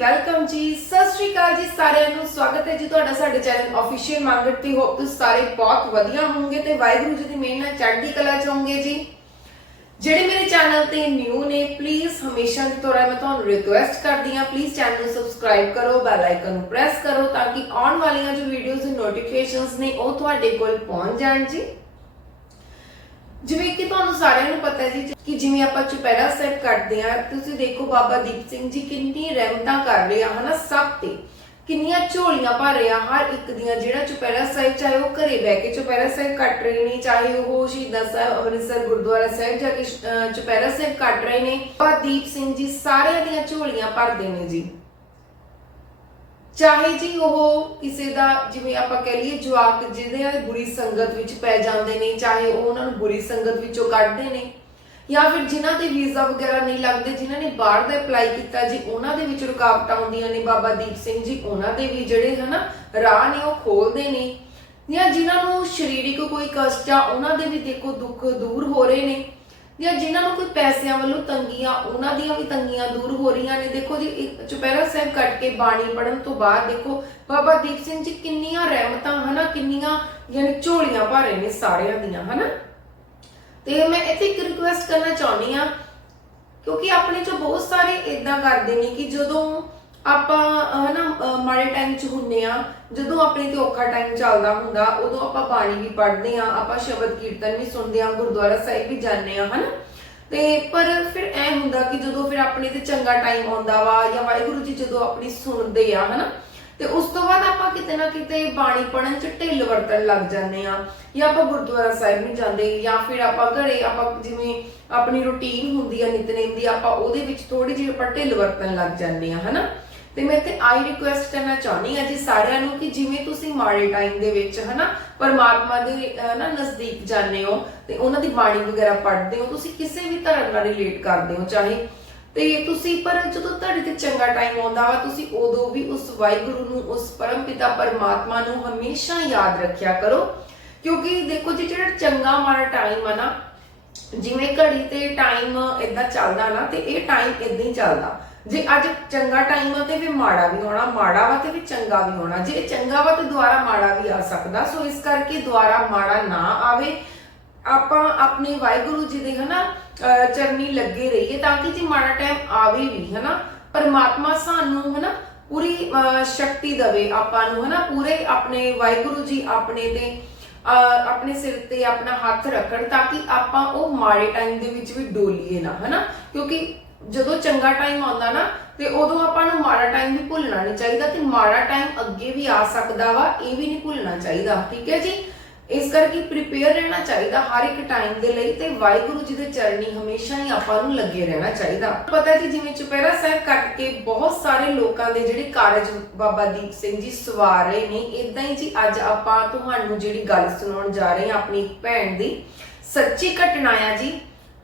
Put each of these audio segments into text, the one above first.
Welcome ਜੀ। ਸਤਿ ਸ਼੍ਰੀ ਅਕਾਲ ਜੀ ਸਾਰਿਆਂ ਨੂੰ। ਸਵਾਗਤ ਹੈ ਜੀ ਤੁਹਾਡਾ ਸਾਡੇ ਚੈਨਲ ਅਫੀਸ਼ੀਅਲ ਮੰਗਟ ਤੇ। ਹੋਪ ਤੁਸੀਂ ਸਾਰੇ ਬਹੁਤ ਵਧੀਆ ਹੋਵੋਗੇ ਤੇ ਵਾਹਿਗੁਰੂ ਜੀ ਦੀ ਮਿਹਰ ਨਾਲ ਚੜ੍ਹਦੀ ਕਲਾ ਚ ਹੋਵੋਗੇ ਜੀ। ਜਿਹੜੇ ਮੇਰੇ ਚੈਨਲ ਤੇ ਨਿਊ ਨੇ ਪਲੀਜ਼ ਹਮੇਸ਼ਾ ਦੀ ਤਰ੍ਹਾਂ ਮੈਂ ਤੁਹਾਨੂੰ ਰਿਕੁਐਸਟ ਕਰਦੀ ਹਾਂ ਪਲੀਜ਼ ਚੈਨਲ ਨੂੰ ਸਬਸਕ੍ਰਾਈਬ ਕਰੋ ਬੈਲ ਆਈਕਨ ਨੂੰ ਪ੍ਰੈਸ ਕਰੋ ਤਾਂ ਕਿ ਆਉਣ ਵਾਲੀਆਂ ਜੋ ਵੀਡੀਓਜ਼ ਦੀ ਨੋਟੀਫਿਕੇਸ਼ਨਸ ਨੇ, ਉਹ ਤੁਹਾਡੇ ਕੋਲ ਪਹੁੰਚ ਜਾਣ ਜੀ। ਜਿਵੇਂ ਕਿ ਤੁਹਾਨੂੰ ਸਾਰਿਆਂ ਨੂੰ ਪਤਾ ਹੈ ਜੀ, ਕਿ ਜਿਵੇਂ ਆਪਾਂ ਚੁਪਹਿਰਾ ਸਾਹਿਬ ਕਰਦੇ ਆ ਤੁਸੀਂ ਦੇਖੋ ਬਾਬਾ ਦੀਪ ਸਿੰਘ ਜੀ ਕਿੰਨੀ ਰਹਿਮਤਾਂ ਕਰ ਰਹੇ ਆ, ਹਨਾ, ਸਭ ਤੇ। ਕਿੰਨੀਆਂ ਝੋਲੀਆਂ ਭਰ ਰਿਹਾ ਹਰ ਇੱਕ ਦੀਆਂ, ਜਿਹੜਾ ਚੁਪਹਿਰਾ ਸਾਹਿਬ, ਚਾਹੇ ਉਹ ਘਰੇ ਬਹਿ ਕੇ ਚੁਪਹਿਰਾ ਸਾਹਿਬ ਕੱਟ ਰਹੇ ਨੇ, ਚਾਹੇ ਉਹ ਸ਼ਹੀਦਾਂ ਸਾਹਿਬ, ਅੰਮ੍ਰਿਤਸਰ, ਗੁਰਦੁਆਰਾ ਸਾਹਿਬ ਜਾ ਕੇ ਚੁਪਹਿਰਾ ਸਾਹਿਬ ਕੱਟ ਰਹੇ ਨੇ। ਬਾਬਾ ਦੀਪ ਸਿੰਘ ਜੀ ਸਾਰਿਆਂ ਦੀਆਂ ਝੋਲੀਆਂ ਭਰਦੇ ਨੇ ਜੀ। ਚਾਹੇ ਜੀ ਉਹ ਕਿਸੇ ਦਾ, ਜਿਵੇਂ ਆਪਾਂ ਕਹਿ ਲਈਏ ਜਵਾਕ, ਜਿਹਦੇ ਨਾਲ ਬੁਰੀ ਸੰਗਤ ਵਿੱਚ ਪੈ ਜਾਂਦੇ ਨੇ, ਚਾਹੇ ਉਹ ਉਹਨਾਂ ਨੂੰ ਬੁਰੀ ਸੰਗਤ ਵਿੱਚੋਂ ਕੱਢਦੇ ਨੇ, ਜਾਂ ਫਿਰ ਜਿਨ੍ਹਾਂ ਦੇ ਵੀਜ਼ਾ ਵਗੈਰਾ ਨਹੀਂ ਲੱਗਦੇ, ਜਿਨ੍ਹਾਂ ਨੇ ਬਾਹਰ ਦਾ ਅਪਲਾਈ ਕੀਤਾ ਜੀ, ਉਹਨਾਂ ਦੇ ਵਿੱਚ ਰੁਕਾਵਟਾਂ ਆਉਂਦੀਆਂ ਨੇ, ਬਾਬਾ ਦੀਪ ਸਿੰਘ ਜੀ, ਉਹਨਾਂ ਦੇ ਵੀ ਜਿਹੜੇ ਹਨਾ ਰਾਹ ਨੇ, ਉਹ ਖੋਲਦੇ ਨੇ, ਜਾਂ ਜਿਨ੍ਹਾਂ ਨੂੰ ਸਰੀਰਕ ਕੋਈ ਕਸ਼ਟ ਆ, ਉਹਨਾਂ ਦੇ ਵੀ ਦੇਖੋ ਦੁੱਖ ਦੂਰ ਹੋ ਰਹੇ ਨੇ। ਜਾਂ ਜਿਨ੍ਹਾਂ ਨੂੰ ਕੋਈ ਪੈਸਿਆਂ ਵੱਲੋਂ ਤੰਗੀਆਂ, ਉਹਨਾਂ ਦੀਆਂ ਵੀ ਤੰਗੀਆਂ ਦੂਰ ਹੋ ਰਹੀਆਂ ਨੇ। ਦੇਖੋ ਜੀ, ਇੱਕ ਚੁਪਹਿਰਾ ਸਾਹਿਬ ਕੱਟ ਕੇ ਬਾਣੀ ਪੜਨ ਤੋਂ ਬਾਅਦ ਦੇਖੋ, ਬਾਬਾ ਦੀਪ ਸਿੰਘ ਜੀ ਕਿੰਨੀਆਂ ਰਹਿਮਤਾਂ, ਹਨਾ, ਕਿੰਨੀਆਂ ਯਾਨੀ ਝੋਲੀਆਂ ਭਰੇ ਨੇ ਸਾਰਿਆਂ ਦੀਆਂ, ਹਨਾ। ਤੇ ਮੈਂ ਇੱਥੇ ਇੱਕ ਰਿਕੁਐਸਟ ਕਰਨਾ ਚਾਹੁੰਦੀ ਆ ਕਿਉਂਕਿ ਆਪਣੇ ਚੋਂ ਬਹੁਤ ਸਾਰੇ ਇਦਾਂ ਕਰਦੇ ਨੇ ਕਿ ਜਦੋਂ ਆਪਾਂ ਹਨਾ ਅਹ, ਮਾੜੇ ਟਾਈਮ 'ਚ ਹੁੰਨੇ ਆ ਜਦੋਂ ਆਪਣੇ ਤੇ ਔਖਾ ਟਾਈਮ ਚੱਲਦਾ ਹੁੰਦਾ, ਉਦੋਂ ਆਪਾਂ ਬਾਣੀ ਵੀ ਪੜ੍ਹਦੇ ਆ ਆਪਾਂ ਸ਼ਬਦ ਕੀਰਤਨ ਵੀ ਸੁਣਦੇ ਆ ਗੁਰਦੁਆਰਾ ਸਾਹਿਬ ਵੀ ਜਾਂਦੇ ਆ ਹਨਾ? ਤੇ ਪਰ ਫਿਰ ਐ ਹੁੰਦਾ ਕਿ ਜਦੋਂ ਫਿਰ ਆਪਣੇ ਤੇ ਚੰਗਾ ਟਾਈਮ ਆਉਂਦਾ ਵਾ ਜਾਂ ਵਾਹਿਗੁਰੂ ਜੀ ਜਦੋਂ ਆਪਣੀ ਸੁਣਦੇ ਆ, ਹਨਾ? ਤੇ ਉਸ ਤੋਂ ਬਾਅਦ ਆਪਾਂ ਕਿਤੇ ਨਾ ਕਿਤੇ ਬਾਣੀ ਪੜਨ ਚ ਢਿੱਲ ਵਰਤਣ ਲੱਗ ਜਾਂਦੇ ਆ ਜਾਂ ਆਪਾਂ ਗੁਰਦੁਆਰਾ ਸਾਹਿਬ ਨਹੀਂ ਜਾਂਦੇ, ਜਾਂ ਫਿਰ ਆਪਾਂ ਘਰੇ ਆਪਾਂ ਜਿਵੇਂ ਆਪਣੀ ਰੁਟੀਨ ਹੁੰਦੀ ਆ, ਨਿਤਨੇਮ ਦੀ, ਆਪਾਂ ਉਹਦੇ ਵਿੱਚ ਥੋੜੀ ਜਿਹੀ ਆਪਾਂ ਢਿੱਲ ਵਰਤਣ ਲੱਗ ਜਾਂਦੇ ਆ ਹਨਾ? ਤੇ ਮੈਂ ਤੇ ਆਈ ਰਿਕੁਐਸਟ ਕਰਨਾ ਚਾਹੁੰਦੀ ਆ ਜੀ ਸਾਰਿਆਂ ਨੂੰ ਕਿ ਜਿਵੇਂ ਤੁਸੀਂ ਮਾੜੇ ਟਾਈਮ ਦੇ ਵਿੱਚ ਹਨਾ ਪਰਮਾਤਮਾ ਦੇ ਨਾ ਨਜ਼ਦੀਕ ਜਾਂਦੇ ਹੋ ਤੇ ਉਹਨਾਂ ਦੀ ਬਾਣੀ ਵਗੈਰਾ ਪੜ੍ਹਦੇ ਹੋ, ਤੁਸੀਂ ਕਿਸੇ ਵੀ ਧਰਮ ਨਾਲ ਰਿਲੇਟ ਕਰਦੇ ਹੋ, ਚਾਹੇ ਤੇ ਤੁਸੀਂ ਪਰ ਜਦੋਂ ਤੁਹਾਡੇ ਤੇ ਚੰਗਾ ਟਾਈਮ ਆਉਂਦਾ ਵਾ, ਤੁਸੀਂ ਉਦੋਂ ਵੀ ਉਸ ਵਾਹਿਗੁਰੂ ਨੂੰ, ਉਸ ਪਰਮ ਪਿਤਾ ਪਰਮਾਤਮਾ ਨੂੰ ਹਮੇਸ਼ਾ ਯਾਦ ਰੱਖਿਆ ਕਰੋ। ਕਿਉਂਕਿ ਦੇਖੋ ਜੀ, ਜਿਹੜਾ ਚੰਗਾ ਮਾੜਾ ਟਾਈਮ ਆ ਨਾ, ਜਿਵੇਂ ਘੜੀ ਤੇ ਟਾਈਮ ਇਦਾਂ ਚੱਲਦਾ ਨਾ, ਤੇ ਇਹ ਟਾਈਮ ਇਦਾਂ ਹੀ ਚੱਲਦਾ। ਜੇ ਅੱਜ ਚੰਗਾ ਟਾਈਮ ਆ ਤੇ ਵੀ ਮਾੜਾ ਵੀ ਹੋਣਾ ਮਾੜਾ ਵਾ ਤੇ ਵੀ ਚੰਗਾ ਵੀ ਹੋਣਾ ਜੇ ਚੰਗਾ ਵਾ ਤੇ ਦੁਬਾਰਾ ਮਾੜਾ ਵੀ ਆ ਸਕਦਾ। ਸੋ ਇਸ ਕਰਕੇ ਦੁਬਾਰਾ ਮਾੜਾ ਨਾ ਆਵੇ। ਆਪਾਂ ਆਪਣੇ ਵਾਹਿਗੁਰੂ ਜੀ ਦੇ ਹਨਾ ਚਰਨੀ ਲੱਗੇ ਰਹੀਏ ਤਾਂ ਕਿ ਜੇ ਮਾੜਾ ਟਾਈਮ ਆਵੇ ਵੀ, ਹਨਾ, ਪਰਮਾਤਮਾ ਸਾਨੂੰ ਹਨਾ, ਪੂਰੀ ਸ਼ਕਤੀ ਦੇਵੇ ਆਪਾਂ ਨੂੰ, ਹਨਾ, ਪੂਰੇ ਆਪਣੇ ਵਾਹਿਗੁਰੂ ਜੀ ਆਪਣੇ ਤੇ ਆਪਣੇ ਸਿਰ ਤੇ ਆਪਣਾ ਹੱਥ ਰੱਖਣ ਤਾਂ ਕਿ ਆਪਾਂ ਉਹ ਮਾੜੇ ਟਾਈਮ ਦੇ ਵਿੱਚ ਵੀ ਡੋਲੀਏ ਨਾ, ਹਨਾ। ਕਿਉਂਕਿ ਜਦੋਂ ਚੰਗਾ ਟਾਈਮ ਆਉਂਦਾ ਨਾ, ਤੇ ਉਦੋਂ ਆਪਾਂ ਨੂੰ ਮਾੜਾ ਟਾਈਮ ਵੀ ਭੁੱਲਣਾ ਨਹੀਂ ਚਾਹੀਦਾ ਤੇ ਮਾੜਾ ਟਾਈਮ ਅੱਗੇ ਵੀ ਆ ਸਕਦਾ ਵਾ, ਇਹ ਵੀ ਨਹੀਂ ਭੁੱਲਣਾ ਚਾਹੀਦਾ, ਠੀਕ ਹੈ ਜੀ? ਇਸ ਕਰਕੇ ਪ੍ਰਿਪੇਅਰ ਰਹਿਣਾ ਚਾਹੀਦਾ ਹਰ ਇੱਕ ਟਾਈਮ ਦੇ ਲਈ ਤੇ ਵਾਹਿਗੁਰੂ ਜੀ ਦੇ ਚਰਨੀ ਹਮੇਸ਼ਾ ਹੀ ਆਪਾਂ ਨੂੰ ਲੱਗੇ ਰਹਿਣਾ ਚਾਹੀਦਾ। ਪਤਾ ਜੀ, ਜਿਵੇਂ ਚੁਪਹਿਰਾ ਸਾਹਿਬ ਕੱਟ ਕੇ ਬਹੁਤ ਸਾਰੇ ਲੋਕਾਂ ਦੇ ਜਿਹੜੇ ਕਾਰਜ ਬਾਬਾ ਦੀਪ ਸਿੰਘ ਜੀ ਸਵਾਰ ਰਹੇ ਨੇ ਇਦਾਂ ਹੀ ਜੀ ਅੱਜ ਆਪਾਂ ਤੁਹਾਨੂੰ ਜਿਹੜੀ ਗੱਲ ਸੁਣਾਉਣ ਜਾ ਰਹੇ ਹਾਂ, ਆਪਣੀ ਭੈਣ ਦੀ, ਸੱਚੀ ਘਟਨਾ ਆ ਜੀ।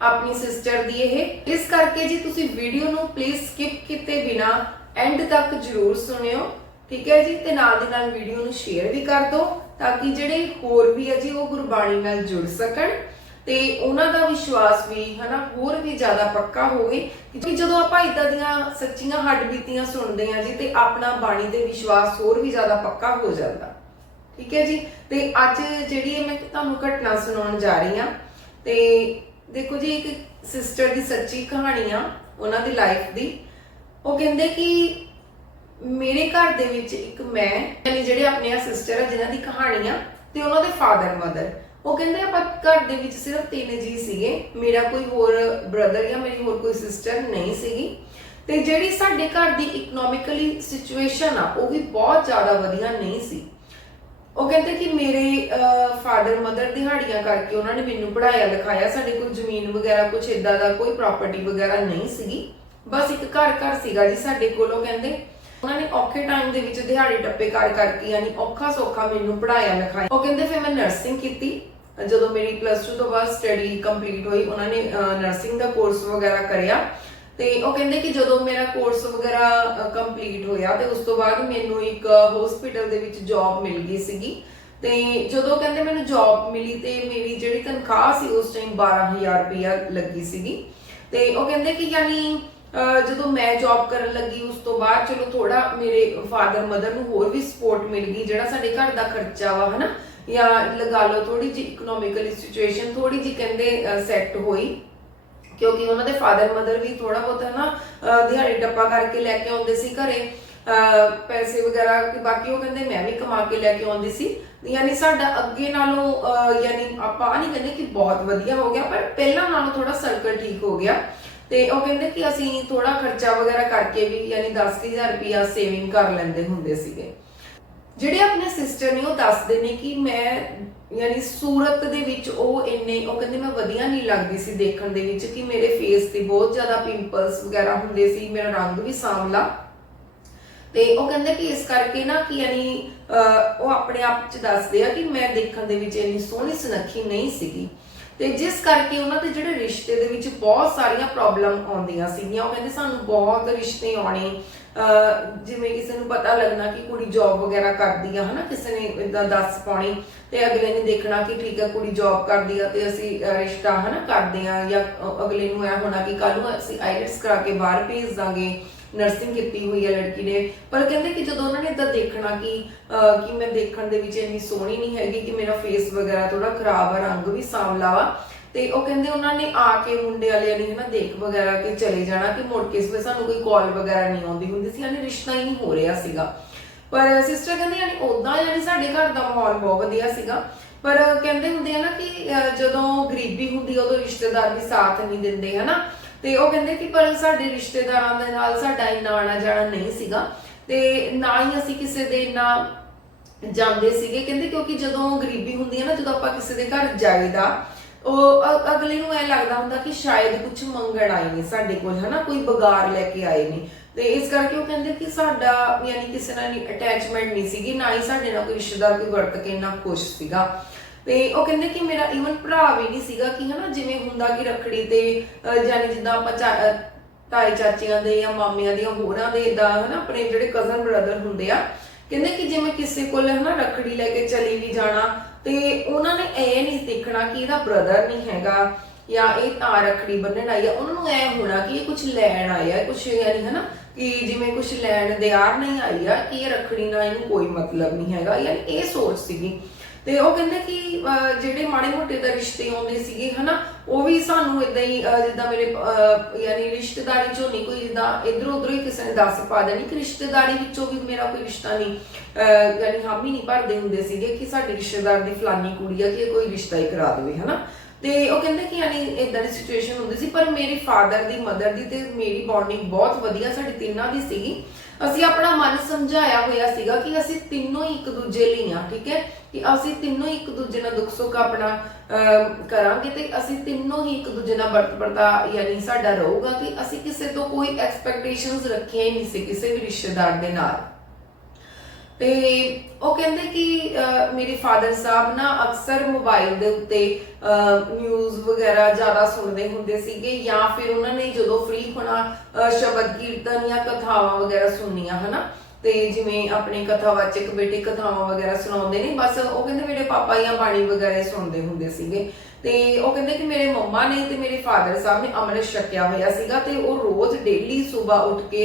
ਆਪਣੀ ਸਿਸਟਰ ਦੀ ਇਹ। ਇਸ ਕਰਕੇ ਜੀ ਤੁਸੀਂ ਵੀਡੀਓ ਨੂੰ ਪਲੀਜ਼ ਸਕਿਪ ਕੀਤੇ ਬਿਨਾ ਐਂਡ ਤੱਕ ਜਰੂਰ ਸੁਣਿਓ, ਠੀਕ ਹੈ ਜੀ? ਤੇ ਨਾਲ ਦੀ ਨਾਲ ਵੀਡੀਓ ਨੂੰ ਸ਼ੇਅਰ ਵੀ ਕਰ ਦਿਓ, ਤਾਂ ਕਿ ਜਿਹੜੇ ਹੋਰ ਵੀ ਹੈ ਜੀ ਉਹ ਗੁਰਬਾਣੀ ਨਾਲ ਜੁੜ ਸਕਣ। ਤੇ ਉਹਨਾਂ ਦਾ ਵਿਸ਼ਵਾਸ ਵੀ, ਹਨਾ, ਹੋਰ ਵੀ ਜ਼ਿਆਦਾ ਪੱਕਾ ਹੋਵੇ। ਕਿ ਜਦੋਂ ਆਪਾਂ ਇਦਾਂ ਦੀਆਂ ਸੱਚੀਆਂ ਹੱਡਬੀਤੀਆਂ ਸੁਣਦੇ ਹਾਂ ਜੀ, ਤੇ ਆਪਣਾ ਬਾਣੀ ਦੇ ਵਿਸ਼ਵਾਸ ਹੋਰ ਵੀ ਜ਼ਿਆਦਾ ਪੱਕਾ ਹੋ ਜਾਂਦਾ। ਠੀਕ ਹੈ ਜੀ? ਤੇ ਅੱਜ ਜਿਹੜੀ ਮੈਂ ਤੁਹਾਨੂੰ ਘਟਨਾ ਸੁਣਾਉਣ ਜਾ ਰਹੀ ਹਾਂ, ਤੇ ਦੇਖੋ ਜੀ, ਇੱਕ ਸਿਸਟਰ ਦੀ ਸੱਚੀ ਕਹਾਣੀ ਆ, ਉਹਨਾਂ ਦੀ ਲਾਈਫ ਦੀ। ਉਹ ਕਹਿੰਦੇ ਕਿ ਮੇਰੇ ਘਰ ਦੇ ਵਿੱਚ ਇੱਕ ਮੈਂ, ਯਾਨੀ ਜਿਹੜੇ ਆਪਣੇ ਆ ਸਿਸਟਰ ਆ, ਜਿਨ੍ਹਾਂ ਦੀ ਕਹਾਣੀ ਆ, ਤੇ ਉਹਨਾਂ ਦੇ ਫਾਦਰ ਮਦਰ ਉਹ ਕਹਿੰਦੇ ਆਪਾਂ ਘਰ ਦੇ ਵਿੱਚ ਸਿਰਫ ਤਿੰਨ ਜੀ ਸੀਗੇ। ਮੇਰਾ ਕੋਈ ਹੋਰ ਬ੍ਰਦਰ ਜਾਂ ਮੇਰੀ ਹੋਰ ਕੋਈ ਸਿਸਟਰ ਨਹੀਂ ਸੀਗੀ। ਤੇ ਜਿਹੜੀ ਸਾਡੇ ਘਰ ਦੀ ਇਕਨੋਮਿਕਲੀ ਸਿਚੁਏਸ਼ਨ ਆ, ਉਹ ਵੀ ਬਹੁਤ ਜ਼ਿਆਦਾ ਵਧੀਆ ਨਹੀਂ ਸੀ। ਉਹ ਕਹਿੰਦੇ ਕਿ ਮੇਰੇ ਫਾਦਰ ਮਦਰ ਦਿਹਾੜੀਆਂ ਕਰਕੇ ਉਹਨਾਂ ਨੇ ਮੈਨੂੰ ਪੜਾਇਆ ਲਿਖਾਇਆ। ਸਾਡੇ ਕੋਲ ਜ਼ਮੀਨ ਵਗੈਰਾ ਕੁਝ ਇਦਾਂ ਦਾ ਕੋਈ ਪ੍ਰਾਪਰਟੀ ਵਗੈਰਾ ਨਹੀਂ ਸੀਗੀ। ਬਸ ਇੱਕ ਘਰ ਘਰ ਸੀਗਾ ਜੀ ਸਾਡੇ ਕੋਲ, ਉਹ ਕਹਿੰਦੇ। ਉਹਨਾਂ ਨੇ ਔਖੇ ਟਾਈਮ ਦੇ ਵਿੱਚ ਦਿਹਾੜੀ ਟੱਪੇ ਕਰ ਕਰਕੇ ਯਾਨੀ ਔਖਾ ਸੌਖਾ ਮੈਨੂੰ ਪੜਾਇਆ ਲਿਖਾਇਆ। ਉਹ ਕਹਿੰਦੇ ਫਿਰ ਮੈਂ ਨਰਸਿੰਗ ਕੀਤੀ। ਜਦੋਂ ਮੇਰੀ ਪਲੱਸ 2 ਤੋਂ ਬਾਅਦ ਸਟੱਡੀ ਕੰਪਲੀਟ ਹੋਈ, ਉਹਨਾਂ ਨੇ ਨਰਸਿੰਗ ਦਾ ਕੋਰਸ ਵਗੈਰਾ ਕਰਿਆ। ਤੇ ਉਹ ਕਹਿੰਦੇ ਕਿ ਜਦੋਂ ਮੇਰਾ ਕੋਰਸ ਵਗੈਰਾ ਕੰਪਲੀਟ ਹੋਇਆ ਤੇ ਉਸ ਤੋਂ ਬਾਅਦ ਮੈਨੂੰ ਇੱਕ ਹਸਪੀਟਲ ਦੇ ਵਿੱਚ ਜੌਬ ਮਿਲ ਗਈ ਸੀਗੀ। ਤੇ ਜਦੋਂ ਕਹਿੰਦੇ ਮੈਨੂੰ ਜੌਬ ਮਿਲੀ ਤੇ ਮੇਰੀ ਜਿਹੜੀ ਤਨਖਾਹ ਸੀ ਉਸ ਟਾਈਮ 12000 ਰੁਪਇਆ ਲੱਗੀ ਸੀਗੀ। ਤੇ ਉਹ ਕਹਿੰਦੇ ਕਿ ਯਾਨੀ ਜਦੋਂ ਮੈਂ ਜੌਬ ਕਰਨ ਲੱਗੀ ਉਸ ਤੋਂ ਬਾਅਦ ਚਲੋ ਥੋੜਾ ਮੇਰੇ ਫਾਦਰ ਮਦਰ ਨੂੰ ਹੋਰ ਵੀ ਸਪੋਰਟ ਮਿਲ ਗਈ, ਜਿਹੜਾ ਸਾਡੇ ਘਰ ਦਾ ਖਰਚਾ ਵਾ, ਹਨਾ? ਜਾਂ ਲਗਾ ਲਓ ਥੋੜੀ ਜੀ ਇਕਨੋਮਿਕਲੀ ਸਿਚੁਏਸ਼ਨ ਥੋੜੀ ਜੀ ਕਹਿੰਦੇ ਸੈੱਟ ਹੋਈ। ਕਿਉਂਕਿ ਉਹਨਾਂ ਦੇ ਫਾਦਰ ਮਦਰ ਵੀ ਥੋੜਾ ਬਹੁਤ ਨਾ, ਅਹ ਦਿਹਾੜੀ ਟੱਪਾ ਕਰਕੇ ਲੈ ਕੇ ਆਉਂਦੇ ਸੀ ਘਰੇ। ਪੈਸੇ ਵਗੈਰਾ ਕਿ ਬਾਕੀ ਉਹ ਕਹਿੰਦੇ ਮੈਂ ਵੀ ਕਮਾ ਕੇ ਲੈ ਕੇ ਆਉਂਦੀ ਸੀ। ਯਾਨੀ ਸਾਡਾ ਅੱਗੇ ਨਾਲੋਂ ਯਾਨੀ ਆਪਾਂ ਆਹ ਨਹੀਂ ਕਹਿੰਦੇ ਕਿ ਬਹੁਤ ਵਧੀਆ ਹੋ ਗਿਆ, ਪਰ ਪਹਿਲਾਂ ਨਾਲੋਂ ਥੋੜਾ ਸਰਕਲ ਠੀਕ ਹੋ ਗਿਆ। ਤੇ ਉਹ ਕਹਿੰਦੇ ਕਿ ਅਸੀਂ ਥੋੜਾ ਖਰਚਾ ਵਗੈਰਾ ਕਰਕੇ ਵੀ ਯਾਨੀ 10000 ਰੁਪਿਆ ਸੇਵਿੰਗ ਕਰ ਲੈਂਦੇ ਹੁੰਦੇ ਸੀਗੇ। ਜਿਹੜੇ ਆਪਣੇ ਸਿਸਟਰ ਨੇ ਉਹ ਦੱਸਦੇ ਨੇ ਕਿ ਮੈਂ ਯਾਨੀ ਸੂਰਤ ਦੇ ਵਿੱਚ ਉਹ ਇੰਨੇ ਉਹ ਕਹਿੰਦੇ ਮੈਂ ਵਧੀਆ ਨਹੀਂ ਲੱਗਦੀ ਸੀ ਦੇਖਣ ਦੇ ਵਿੱਚ ਕਿ ਮੇਰੇ ਫੇਸ ਤੇ ਬਹੁਤ ਜ਼ਿਆਦਾ ਪਿੰਪਲਸ ਵਗੈਰਾ ਹੁੰਦੇ ਸੀ ਮੇਰਾ ਰੰਗ ਵੀ ਸਾਂਵਲਾ। ਤੇ ਉਹ ਕਹਿੰਦੇ ਕਿ ਇਸ ਕਰਕੇ ਨਾ ਕਿ ਯਾਨੀ ਅਹ, ਉਹ ਆਪਣੇ ਆਪ ਚ ਦੱਸਦੇ ਆ ਕਿ ਮੈਂ ਦੇਖਣ ਦੇ ਵਿੱਚ ਇੰਨੀ ਸੋਹਣੀ ਸੁਨੱਖੀ ਨਹੀਂ ਸੀਗੀ। ਤੇ ਜਿਸ ਕਰਕੇ ਉਹਨਾਂ ਦੇ ਜਿਹੜੇ ਰਿਸ਼ਤੇ ਦੇ ਵਿੱਚ ਬਹੁਤ ਸਾਰੀਆਂ ਪ੍ਰੋਬਲਮ ਆਉਂਦੀਆਂ ਸੀਗੀਆਂ ਉਹ ਕਹਿੰਦੇ ਸਾਨੂੰ ਬਹੁਤ ਰਿਸ਼ਤੇ ਆਉਣੇ ਜਿਵੇਂ ਕਿਸੇ ਨੂੰ ਪਤਾ ਲੱਗਣਾ ਕਿ ਕੁੜੀ ਜੌਬ ਵਗੈਰਾ ਕਰਦੀ ਆ, ਹਨਾ? ਕਿਸੇ ਨੇ ਇਦਾਂ ਦੱਸ ਪਾਉਣੀ ਤੇ ਅਗਲੇ ਨੇ ਦੇਖਣਾ ਕਿ ਠੀਕ ਆ, ਕੁੜੀ ਜੌਬ ਕਰਦੀ ਆ ਤੇ ਅਸੀਂ ਰਿਸ਼ਤਾ, ਹਨਾ, ਕਰਦੇ ਆ ਜਾਂ ਅਗਲੇ ਨੂੰ ਇਹ ਹੋਣਾ ਕਿ ਕੱਲ ਨੂੰ ਅਸੀਂ ਆਈਲੈਟਸ ਕਰਾ ਕੇ ਬਾਹਰ ਭੇਜ ਦਾਂਗੇ ਨਰਸਿੰਗ ਕੀਤੀ ਹੋਈ ਹੈ ਲੜਕੀ ਨੇ। ਪਰ ਕਹਿੰਦੇ ਕਿ ਜਦੋਂ ਉਹਨਾਂ ਨੇ ਇਦਾਂ ਦੇਖਣਾ ਕਿ ਕਿ ਮੈਂ ਦੇਖਣ ਦੇ ਵਿੱਚ ਇੰਨੀ ਸੋਹਣੀ ਨਹੀਂ ਹੈਗੀ, ਕਿ ਮੇਰਾ ਫੇਸ ਵਗੈਰਾ ਥੋੜਾ ਖਰਾਬ ਆ, ਰੰਗ ਵੀ ਸਾਂਵਲਾ ਵਾ ਤੇ ਉਹ ਕਹਿੰਦੇ ਉਹਨਾਂ ਨੇ ਆ ਕੇ ਮੁੰਡੇ ਵਾਲਿਆਂ ਨੇ ਹਨਾ ਦੇਖ ਵਗੈਰਾ ਕੇ ਚਲੇ ਜਾਣਾ ਕਿ ਮੁੜ ਕੇ ਇਸ ਸਾਨੂੰ ਕੋਈ ਕਾਲ ਵਗੈਰਾ ਨਹੀਂ ਆਉਂਦੀ ਹੁੰਦੀ ਸੀ, ਯਾਨੀ ਰਿਸ਼ਤਾ ਹੀ ਨਹੀਂ ਹੋ ਰਿਹਾ ਸੀਗਾ। ਪਰ ਸਿਸਟਰ ਕਹਿੰਦੇ ਯਾਨੀ ਉਦਾਂ ਯਾਨੀ ਸਾਡੇ ਘਰ ਦਾ ਮਾਹੌਲ ਬਹੁਤ ਵਧੀਆ ਸੀਗਾ। ਪਰ ਕਹਿੰਦੇ ਹੁੰਦੇ ਆ ਨਾ ਕਿ ਜਦੋਂ ਗਰੀਬੀ ਹੁੰਦੀ ਉਦੋਂ ਰਿਸ਼ਤੇਦਾਰ ਵੀ ਸਾਥ ਨਹੀਂ ਦਿੰਦੇ ਹਨਾ। ਤੇ ਉਹ ਕਹਿੰਦੇ ਕਿ ਪਰ ਸਾਡੇ ਰਿਸ਼ਤੇਦਾਰਾਂ ਦੇ ਨਾਲ ਸਾਡਾ ਇੰਨਾ ਆਣਾ ਜਾਣਾ ਨਹੀਂ ਸੀਗਾ। ਤੇ ਨਾ ਹੀ ਅਸੀਂ ਕਿਸੇ ਦੇ ਇੰਨਾ ਜਾਂਦੇ ਸੀਗੇ। ਕਹਿੰਦੇ ਕਿਉਂਕਿ ਜਦੋਂ ਗਰੀਬੀ ਹੁੰਦੀ ਹੈ ਨਾ, ਜਦੋਂ ਆਪਾਂ ਕਿਸੇ ਦੇ ਘਰ ਜਾਈਦਾ ਉਹ ਅ- ਅਗਲੇ ਨੂੰ ਐ ਲੱਗਦਾ ਹੁੰਦਾ ਕਿ ਸ਼ਾਇਦ ਕੁਝ ਮੰਗਣ ਆਏ ਨੇ ਸਾਡੇ ਕੋਲ ਹਨਾ? ਕੋਈ ਬਗਾਰ ਲੈ ਕੇ ਆਏ ਨੇ। ਤੇ ਇਸ ਕਰਕੇ ਉਹ ਕਹਿੰਦੇ ਕਿ ਸਾਡਾ ਯਾਨੀ ਕਿਸੇ ਨਾਲ ਅਟੈਚਮੈਂਟ ਨਹੀਂ ਸੀਗੀ ਨਾ ਹੀ ਸਾਡੇ ਨਾਲ ਕੋਈ ਰਿਸ਼ਤੇਦਾਰ ਕੋਈ ਵਰਤ ਕੇ ਇੰਨਾ ਖੁਸ਼ ਸੀਗਾ। ਤੇ ਉਹ ਕਹਿੰਦੇ ਕਿ ਮੇਰਾ ਇਵਨ ਭਰਾ ਵੀ ਨਹੀਂ ਸੀਗਾ ਕਿ ਹਨਾ? ਜਿਵੇਂ ਹੁੰਦਾ ਕਿ ਰੱਖੜੀ ਤੇ ਅਹ, ਯਾਨੀ ਜਿੱਦਾਂ ਆਪਾਂ ਚਾ- ਅਹ, ਤਾਏ ਚਾਚਿਆਂ ਦੇ ਜਾਂ ਮਾਮਿਆਂ ਦੀਆਂ ਹੋਰਾਂ ਦੇ ਇਦਾਂ ਹਨਾ? ਆਪਣੇ ਜਿਹੜੇ ਕਜ਼ਨ ਬ੍ਰਦਰ ਹੁੰਦੇ ਆ ਕਹਿੰਦੇ ਕਿ ਜਿਵੇਂ ਕਿਸੇ ਕੋਲ ਹਨਾ ਰੱਖੜੀ ਲੈ ਕੇ ਚਲੀ ਵੀ ਜਾਣਾ, ਤੇ ਉਹਨਾਂ ਨੇ ਇਹ ਨਹੀਂ ਦੇਖਣਾ ਕਿ ਇਹਦਾ ਬ੍ਰਦਰ ਨਹੀਂ ਹੈਗਾ, ਜਾਂ ਇਹ ਤਾਂ ਰੱਖੜੀ ਬੰਨਣ ਆਈ ਆ। ਉਹਨਾਂ ਨੂੰ ਐ ਹੋਣਾ ਕਿ ਇਹ ਕੁਝ ਲੈਣ ਆਇਆ ਕੁਝ ਯਾਨੀ ਹਨਾ ਕਿ ਜਿਵੇਂ ਕੁਝ ਲੈਣ ਦੇ ਆਰ ਨਹੀਂ ਆਈ ਆ, ਕਿ ਇਹ ਰੱਖੜੀ ਨਾਲ ਇਹਨੂੰ ਕੋਈ ਮਤਲਬ ਨਹੀਂ ਹੈਗਾ। ਯਾਨੀ ਇਹ ਸੋਚ ਸੀਗੀ। ਤੇ ਉਹ ਕਹਿੰਦੇ ਕਿ ਜਿਹੜੇ ਮਾੜੇ ਮੋਟੇ ਦਾ ਰਿਸ਼ਤੇ ਆਉਂਦੇ ਸੀਗੇ, ਹਨਾ, ਉਹ ਵੀ ਸਾਨੂੰ ਇਦਾਂ ਹੀ ਜਿੱਦਾਂ ਮੇਰੇ ਯਾਨੀ ਰਿਸ਼ਤੇਦਾਰੀ ਚੋਂ ਨਹੀਂ ਕੋਈ ਜਿੱਦਾਂ ਇਧਰ ਉਧਰ ਹੀ ਕਿਸੇ ਨੇ ਦੱਸ ਪਾ ਦੇਣੀ ਕਿ ਰਿਸ਼ਤੇਦਾਰੀ ਵਿੱਚੋਂ ਵੀ ਮੇਰਾ ਕੋਈ ਰਿਸ਼ਤਾ ਨਹੀਂ ਯਾਨੀ ਹਾਮੀ ਨਹੀਂ ਭਰਦੇ ਹੁੰਦੇ ਸੀਗੇ ਕਿ ਸਾਡੇ ਰਿਸ਼ਤੇਦਾਰ ਦੀ ਫਲਾਨੀ ਕੁੜੀ ਆ ਕਿ ਕੋਈ ਰਿਸ਼ਤਾ ਹੀ ਕਰਾ ਦੇਵੇ, ਹਨਾ। ਤੇ ਉਹ ਕਹਿੰਦੇ ਕਿ ਯਾਨੀ ਇਦਾਂ ਦੀ ਸਿਚੁਏਸ਼ਨ ਹੁੰਦੀ ਸੀ, ਪਰ ਮੇਰੇ ਫਾਦਰ ਦੀ ਮਦਰ ਦੀ ਤੇ ਮੇਰੀ ਬੌਂਡਿੰਗ ਬਹੁਤ ਵਧੀਆ ਸਾਡੀ ਤਿੰਨਾਂ ਦੀ ਸੀਗੀ। ਅਸੀਂ ਆਪਣਾ ਮਨ ਸਮਝਾਇਆ ਹੋਇਆ ਸੀਗਾ ਕਿ ਅਸੀਂ ਤਿੰਨੋਂ ਹੀ ਇੱਕ ਦੂਜੇ ਲਈ ਆ, ਠੀਕ ਹੈ? ਕਿ ਅਸੀਂ ਤਿੰਨੋਂ ਹੀ ਇੱਕ ਦੂਜੇ ਨਾਲ ਦੁੱਖ ਸੁੱਖ ਆਪਣਾ, ਅਹ, ਕਰਾਂਗੇ ਤੇ ਅਸੀਂ ਤਿੰਨੋਂ ਹੀ ਇੱਕ ਦੂਜੇ ਨਾਲ ਵਰਤ ਵਰਤਾ ਯਾਨੀ ਸਾਡਾ ਰਹੂਗਾ ਕਿ ਅਸੀਂ ਕਿਸੇ ਤੋਂ ਕੋਈ ਐਕਸਪੈਕਟੇਸ਼ਨਸ ਰੱਖੀਆਂ ਹੀ ਨਹੀਂ ਸੀ ਕਿਸੇ ਵੀ ਰਿਸ਼ਤੇਦਾਰ ਦੇ ਨਾਲ। ਤੇ ਉਹ ਕਹਿੰਦੇ ਕਿ ਮੇਰੇ ਫਾਦਰ ਸਾਹਿਬ ਨਾ ਅਕਸਰ ਮੋਬਾਈਲ ਦੇ ਉੱਤੇ ਨਿਊਜ਼ ਵਗੈਰਾ ਜ਼ਿਆਦਾ ਸੁਣਦੇ ਹੁੰਦੇ ਸੀਗੇ ਜਾਂ ਫਿਰ ਉਹਨਾਂ ਨੇ ਜਦੋਂ ਫ੍ਰੀ ਹੋਣਾ ਸ਼ਬਦ ਕੀਰਤਨ ਜਾਂ ਕਥਾਵਾਂ ਵਗੈਰਾ ਸੁਣਨੀਆਂ, ਹਨਾ? ਤੇ ਜਿਵੇਂ ਆਪਣੇ ਕਥਾਵਾਚਕ ਬੇਟੇ ਕਥਾਵਾਂ ਵਗੈਰਾ ਸੁਣਾਉਂਦੇ ਨੇ, ਬਸ ਉਹ ਕਹਿੰਦੇ ਮੇਰੇ ਪਾਪਾ ਜਾਂ ਬਾਣੀ ਵਗੈਰਾ ਸੁਣਦੇ ਹੁੰਦੇ ਸੀਗੇ। ਤੇ ਉਹ ਕਹਿੰਦੇ ਕਿ ਮੇਰੇ ਮੰਮਾ ਨੇ ਤੇ ਮੇਰੇ ਫਾਦਰ ਸਾਹਿਬ ਨੇ ਅੰਮ੍ਰਿਤ ਛਕਿਆ ਹੋਇਆ ਸੀਗਾ ਤੇ ਉਹ ਰੋਜ਼ ਡੇਲੀ ਸਵੇਰ ਉੱਠ ਕੇ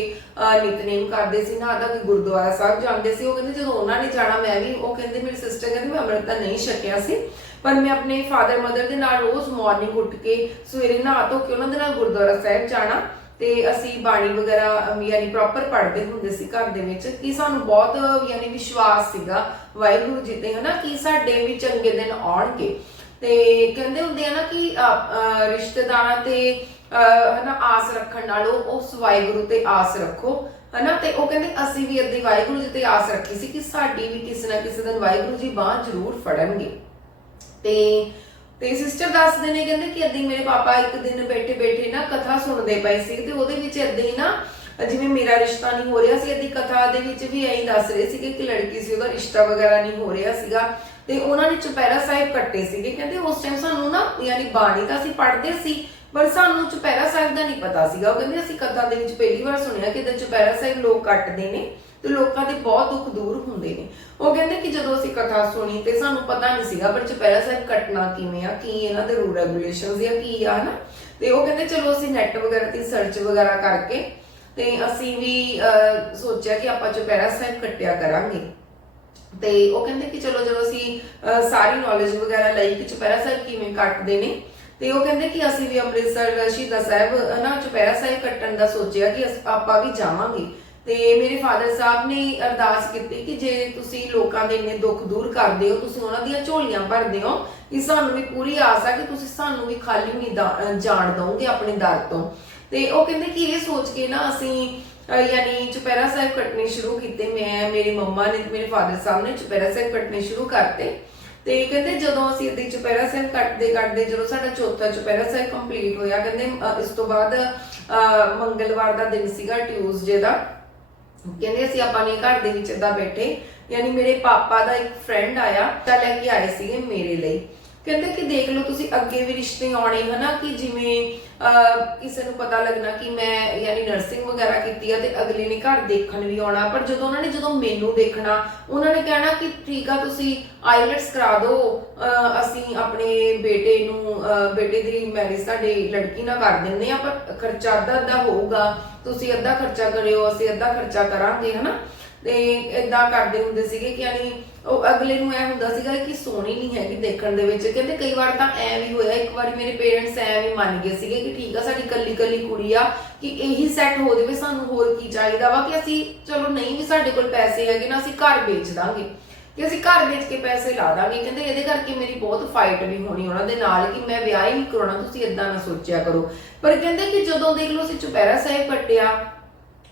ਨਿਤਨੇਮ ਕਰਦੇ ਸੀ, ਨਾ ਕਿ ਗੁਰਦੁਆਰਾ ਸਾਹਿਬ ਜਾਂਦੇ ਸੀ। ਉਹ ਕਹਿੰਦੇ ਜਦੋਂ ਉਹਨਾਂ ਨੇ ਜਾਣਾ, ਮੈਂ ਵੀ, ਉਹ ਕਹਿੰਦੇ ਮੇਰੀ ਸਿਸਟਰ ਕਹਿੰਦੇ ਮੈਂ ਅੰਮ੍ਰਿਤ ਤਾਂ ਨਹੀਂ ਛਕਿਆ ਸੀ। ਪਰ ਮੈਂ ਆਪਣੇ ਫਾਦਰ ਮਦਰ ਦੇ ਨਾਲ ਰੋਜ਼ ਮਾਰਨਿੰਗ ਉੱਠ ਕੇ ਸਵੇਰੇ ਨਹਾ ਧੋ ਕੇ ਉਹਨਾਂ ਦੇ ਨਾਲ ਗੁਰਦੁਆਰਾ ਸਾਹਿਬ ਜਾਣਾ ਤੇ ਅਸੀਂ ਬਾਣੀ ਵਗੈਰਾ ਯਾਨੀ ਪ੍ਰੋਪਰ ਪੜ੍ਹਦੇ ਹੁੰਦੇ ਸੀ ਘਰ ਦੇ ਵਿੱਚ, ਕਿ ਸਾਨੂੰ ਬਹੁਤ, ਯਾਨੀ ਵਿਸ਼ਵਾਸ ਸੀਗਾ ਵਾਹਿਗੁਰੂ ਜੀ ਤੇ, ਹਨਾ, ਕਿ ਸਾਡੇ ਵੀ ਚੰਗੇ ਦਿਨ ਆਉਣਗੇ। ਤੇ ਕਹਿੰਦੇ ਹੁੰਦੇ ਆ ਨਾ ਕਿ ਅ, ਅ, ਰਿਸ਼ਤੇਦਾਰਾਂ ਤੇ ਅ, ਹਨਾ ਆਸ ਰੱਖਣ ਨਾਲੋਂ ਉਸ ਵਾਹਿਗੁਰੂ ਤੇ ਆਸ ਰੱਖੋ ਹਨਾ ਤੇ ਉਹ ਕਹਿੰਦੇ ਅਸੀਂ ਵੀ ਅੱਧੀ ਵਾਹਿਗੁਰੂ ਜੀ ਤੇ ਆਸ ਰੱਖੀ ਸੀ ਕਿ ਸਾਡੀ ਵੀ ਕਿਸੇ ਨਾ ਕਿਸੇ ਦਿਨ ਵਾਹਿਗੁਰੂ ਜੀ ਬਾਹ ਜ਼ਰੂਰ ਫੜਨਗੇ। ਤੇ ਤੇ ਸਿਸਟਰ ਦੱਸਦੇ ਨੇ ਕਹਿੰਦੇ ਕਿ ਅੱਧੀ ਮੇਰੇ ਪਾਪਾ ਇੱਕ ਦਿਨ ਬੈਠੇ ਬੈਠੇ ਨਾ ਕਥਾ ਸੁਣਦੇ ਪਏ ਸੀ ਤੇ ਉਹਦੇ ਵਿੱਚ ਏਦਾਂ ਹੀ ਨਾ ਜਿਵੇਂ ਮੇਰਾ ਰਿਸ਼ਤਾ ਨਹੀਂ ਹੋ ਰਿਹਾ ਸੀ ਅੱਧੀ ਕਥਾ ਦੇ ਵਿੱਚ ਵੀ ਐਂ ਦੱਸ ਰਹੇ ਸੀ ਕਿ ਲੜਕੀ ਸੀ ਉਹਦਾ ਰਿਸ਼ਤਾ ਵਗੈਰਾ ਨਹੀਂ ਹੋ ਰਿਹਾ ਸੀਗਾ। ਤੇ ਉਹਨਾਂ ਨੇ ਚੁਪਹਿਰਾ ਸਾਹਿਬ ਕੱਟੇ ਸੀਗੇ। ਕਹਿੰਦੇ ਉਸ ਟਾਈਮ ਸਾਨੂੰ ਨਾ ਯਾਨੀ ਬਾਣੀ ਤਾਂ ਅਸੀਂ ਪੜ੍ਹਦੇ ਸੀ, ਪਰ ਸਾਨੂੰ ਚੁਪਹਿਰਾ ਸਾਹਿਬ ਦਾ ਨਹੀਂ ਪਤਾ ਸੀਗਾ। ਉਹ ਕਹਿੰਦੇ ਅਸੀਂ ਕਥਾ ਦੇ ਵਿੱਚ ਪਹਿਲੀ ਵਾਰ ਸੁਣਿਆ ਕਿ ਇਹਦਾ ਚੁਪਹਿਰਾ ਸਾਹਿਬ ਲੋਕ ਕੱਟਦੇ ਨੇ ਤੇ ਲੋਕਾਂ ਦੇ ਬਹੁਤ ਦੁੱਖ ਦੂਰ ਹੁੰਦੇ ਨੇ। ਉਹ ਕਹਿੰਦੇ ਕਿ ਜਦੋਂ ਅਸੀਂ ਕਥਾ ਸੁਣੀ ਤੇ ਸਾਨੂੰ ਪਤਾ ਨਹੀਂ ਸੀਗਾ ਪਰ ਚੁਪਹਿਰਾ ਸਾਹਿਬ ਕੱਟਣਾ ਕਿਵੇਂ ਆ, ਕੀ ਇਹਨਾਂ ਦੇ ਰੂਲ ਰੈਗੂਲੇਸ਼ਨਸ ਜਾਂ ਕੀ ਆ, ਹਨਾ? ਤੇ ਉਹ ਕਹਿੰਦੇ ਚਲੋ ਅਸੀਂ ਨੈਟ ਵਗੈਰਾ ਤੇ ਸਰਚ ਵਗੈਰਾ ਕਰਕੇ ਤੇ ਅਸੀਂ ਵੀ ਸੋਚਿਆ ਕਿ ਆਪਾਂ ਚੁਪਹਿਰਾ ਸਾਹਿਬ ਕੱਟਿਆ ਕਰਾਂਗੇ। ਤੇ ਉਹ ਕਹਿੰਦੇ ਕਿ ਚਲੋ ਜਦੋਂ ਅਸੀਂ ਅਹ, ਸਾਰੀ ਨੌਲੇਜ ਵਗੈਰਾ ਲਈ ਕਿ ਚੁਪਹਿਰਾ ਸਾਹਿਬ ਕਿਵੇਂ ਕੱਟਦੇ ਨੇ ਤੇ ਉਹ ਕਹਿੰਦੇ ਕਿ ਅਸੀਂ ਵੀ ਅੰਮ੍ਰਿਤਸਰ ਸ਼ਹੀਦਾਂ ਸਾਹਿਬ ਨਾ ਚੁਪਹਿਰਾ ਸਾਹਿਬ ਕੱਟਣ ਦਾ ਸੋਚਿਆ ਕਿ ਅਸ- ਆਪਾਂ ਵੀ ਜਾਵਾਂਗੇ। ਤੇ ਮੇਰੇ ਫਾਦਰ ਸਾਹਿਬ ਨੇ ਅਰਦਾਸ ਕੀਤੀ ਕਿ ਜੇ ਤੁਸੀਂ ਲੋਕਾਂ ਦੇ ਇੰਨੇ ਦੁੱਖ ਦੂਰ ਕਰਦੇ ਹੋ ਤੁਸੀਂ ਉਹਨਾਂ ਦੀਆਂ ਝੋਲੀਆਂ ਭਰਦੇ ਹੋ ਕਿ ਸਾਨੂੰ ਵੀ ਪੂਰੀ ਆਸ ਆ ਕਿ ਤੁਸੀਂ ਸਾਨੂੰ ਵੀ ਖਾਲੀ ਨਹੀਂ ਦਾ- ਅਹ, ਜਾਣ ਦਓਗੇ ਆਪਣੇ ਦਰ ਤੋਂ। ਤੇ ਉਹ ਕਹਿੰਦੇ ਕਿ ਇਹ ਸੋਚ ਕੇ ਨਾ ਅਸੀਂ ਯਾਨੀ ਚੁਪਹਿਰਾ ਸਾਹਿਬ ਕੱਟਣੇ ਸ਼ੁਰੂ ਕੀਤੇ, ਮੈਂ, ਮੇਰੀ ਮੰਮਾ ਨੇ, ਮੇਰੇ ਫਾਦਰ ਸਾਹਿਬ ਨੇ ਚੁਪਹਿਰਾ ਸਾਹਿਬ ਕੱਟਣੇ ਸ਼ੁਰੂ ਕਰਤੇ। ਤੇ ਕਹਿੰਦੇ ਜਦੋਂ ਅਸੀਂ ਇੱਦਾਂ ਚੁਪਹਿਰਾ ਸਾਹਿਬ ਕੱਟਦੇ ਕੱਟਦੇ ਜਦੋਂ ਸਾਡਾ ਚੌਥਾ ਚੁਪਹਿਰਾ ਸਾਹਿਬ ਕੰਪਲੀਟ ਹੋਇਆ, ਕਹਿੰਦੇ ਇਸ ਤੋਂ ਬਾਅਦ ਮੰਗਲਵਾਰ ਦਾ ਦਿਨ ਸੀਗਾ ਟਿਊਜ਼ਡੇ ਦਾ। ਕਹਿੰਦੇ ਅਸੀਂ ਆਪਾਂ ਨੇ ਘਰ ਦੇ ਵਿੱਚ ਏਦਾਂ ਬੈਠੇ, ਯਾਨੀ ਮੇਰੇ ਪਾਪਾ ਦਾ ਇੱਕ ਫਰੈਂਡ ਆਇਆ, ਤਾਂ ਲੈ ਕੇ ਆਏ ਸੀਗੇ ਮੇਰੇ ਲਈ। ਕਹਿੰਦੇ ਕਿ ਦੇਖ ਲਓ ਤੁਸੀਂ ਅੱਗੇ ਵੀ ਰਿਸ਼ਤੇ ਆਉਣੇ, ਹਨਾ, ਕਿ ਜਿਵੇਂ ਕਿਸੇ ਨੂੰ ਪਤਾ ਲੱਗਣਾ ਕਿ ਮੈਂ ਯਾਨੀ ਨਰਸਿੰਗ ਵਗੈਰਾ ਕੀਤੀ ਆ ਤੇ ਅਗਲੇ ਨੇ ਘਰ ਦੇਖਣ ਵੀ ਆਉਣਾ। ਪਰ ਜਦੋਂ ਉਹਨਾਂ ਨੇ ਜਦੋਂ ਮੈਨੂੰ ਦੇਖਣਾ, ਉਹਨਾਂ ਨੇ ਕਹਿਣਾ ਕਿ ਠੀਕ ਆ, ਤੁਸੀਂ ਆਈਲੈਟਸ ਕਰਾ ਦਿਓ। ਅਸੀਂ ਆਪਣੇ ਬੇਟੇ ਨੂੰ ਬੇਟੇ ਦੀ ਮੈਰਿਜ ਸਾਡੇ ਲੜਕੀ ਨਾਲ ਕਰ ਦਿੰਦੇ ਆ, ਪਰ ਖਰਚਾ ਅੱਧਾ ਅੱਧਾ ਹੋਊਗਾ। ਤੁਸੀਂ ਅੱਧਾ ਖਰਚਾ ਕਰਿਓ, ਅਸੀਂ ਅੱਧਾ ਖਰਚਾ ਕਰਾਂਗੇ, ਹਨਾ? ਤੇ ਇਦਾਂ ਕਰਦੇ ਹੁੰਦੇ ਸੀਗੇ ਕਿ ਯਾਨੀ ਉਹ ਅਗਲੇ ਨੂੰ ਐ ਹੁੰਦਾ ਸੀਗਾ ਕਿ ਸੋਹਣੀ ਨਹੀਂ ਹੈਗੀ ਦੇਖਣ ਦੇ ਵਿੱਚ। ਕਹਿੰਦੇ ਕਈ ਵਾਰ ਤਾਂ ਐ ਵੀ ਹੋਇਆ, ਇੱਕ ਵਾਰੀ ਮੇਰੇ ਪੇਰੈਂਟਸ ਐ ਵੀ ਮੰਨ ਗਏ ਸੀਗੇ ਕਿ ਠੀਕ ਆ, ਸਾਡੀ ਕੱਲੀ ਕੱਲੀ ਕੁੜੀ ਆ, ਕਿ ਇਹੀ ਸੈੱਟ ਹੋ ਜਾਵੇ, ਸਾਨੂੰ ਹੋਰ ਕੀ ਚਾਹੀਦਾ ਵਾ ਕਿ ਅਸੀਂ ਚਲੋ ਨਹੀਂ ਵੀ ਸਾਡੇ ਕੋਲ ਪੈਸੇ ਹੈਗੇ ਨਾ ਅਸੀਂ ਘਰ ਵੇਚ ਦਾਂਗੇ। ਕਿ ਅਸੀਂ ਘਰ ਵੇਚ ਕੇ ਪੈਸੇ ਲਾ ਦਾਂਗੇ। ਕਹਿੰਦੇ ਇਹਦੇ ਕਰਕੇ ਮੇਰੀ ਬਹੁਤ ਫਾਈਟ ਵੀ ਹੋਣੀ ਉਹਨਾਂ ਦੇ ਨਾਲ ਕਿ ਮੈਂ ਵਿਆਹ ਹੀ ਨਹੀਂ ਕਰਾਉਣਾ, ਤੁਸੀਂ ਇਦਾਂ ਨਾ ਸੋਚਿਆ ਕਰੋ। ਪਰ ਕਹਿੰਦੇ ਕਿ ਜਦੋਂ ਦੇਖ ਲਓ ਅਸੀਂ ਚੁਪਹਿਰਾ ਸਾਹਿਬ ਕੱਟਿਆ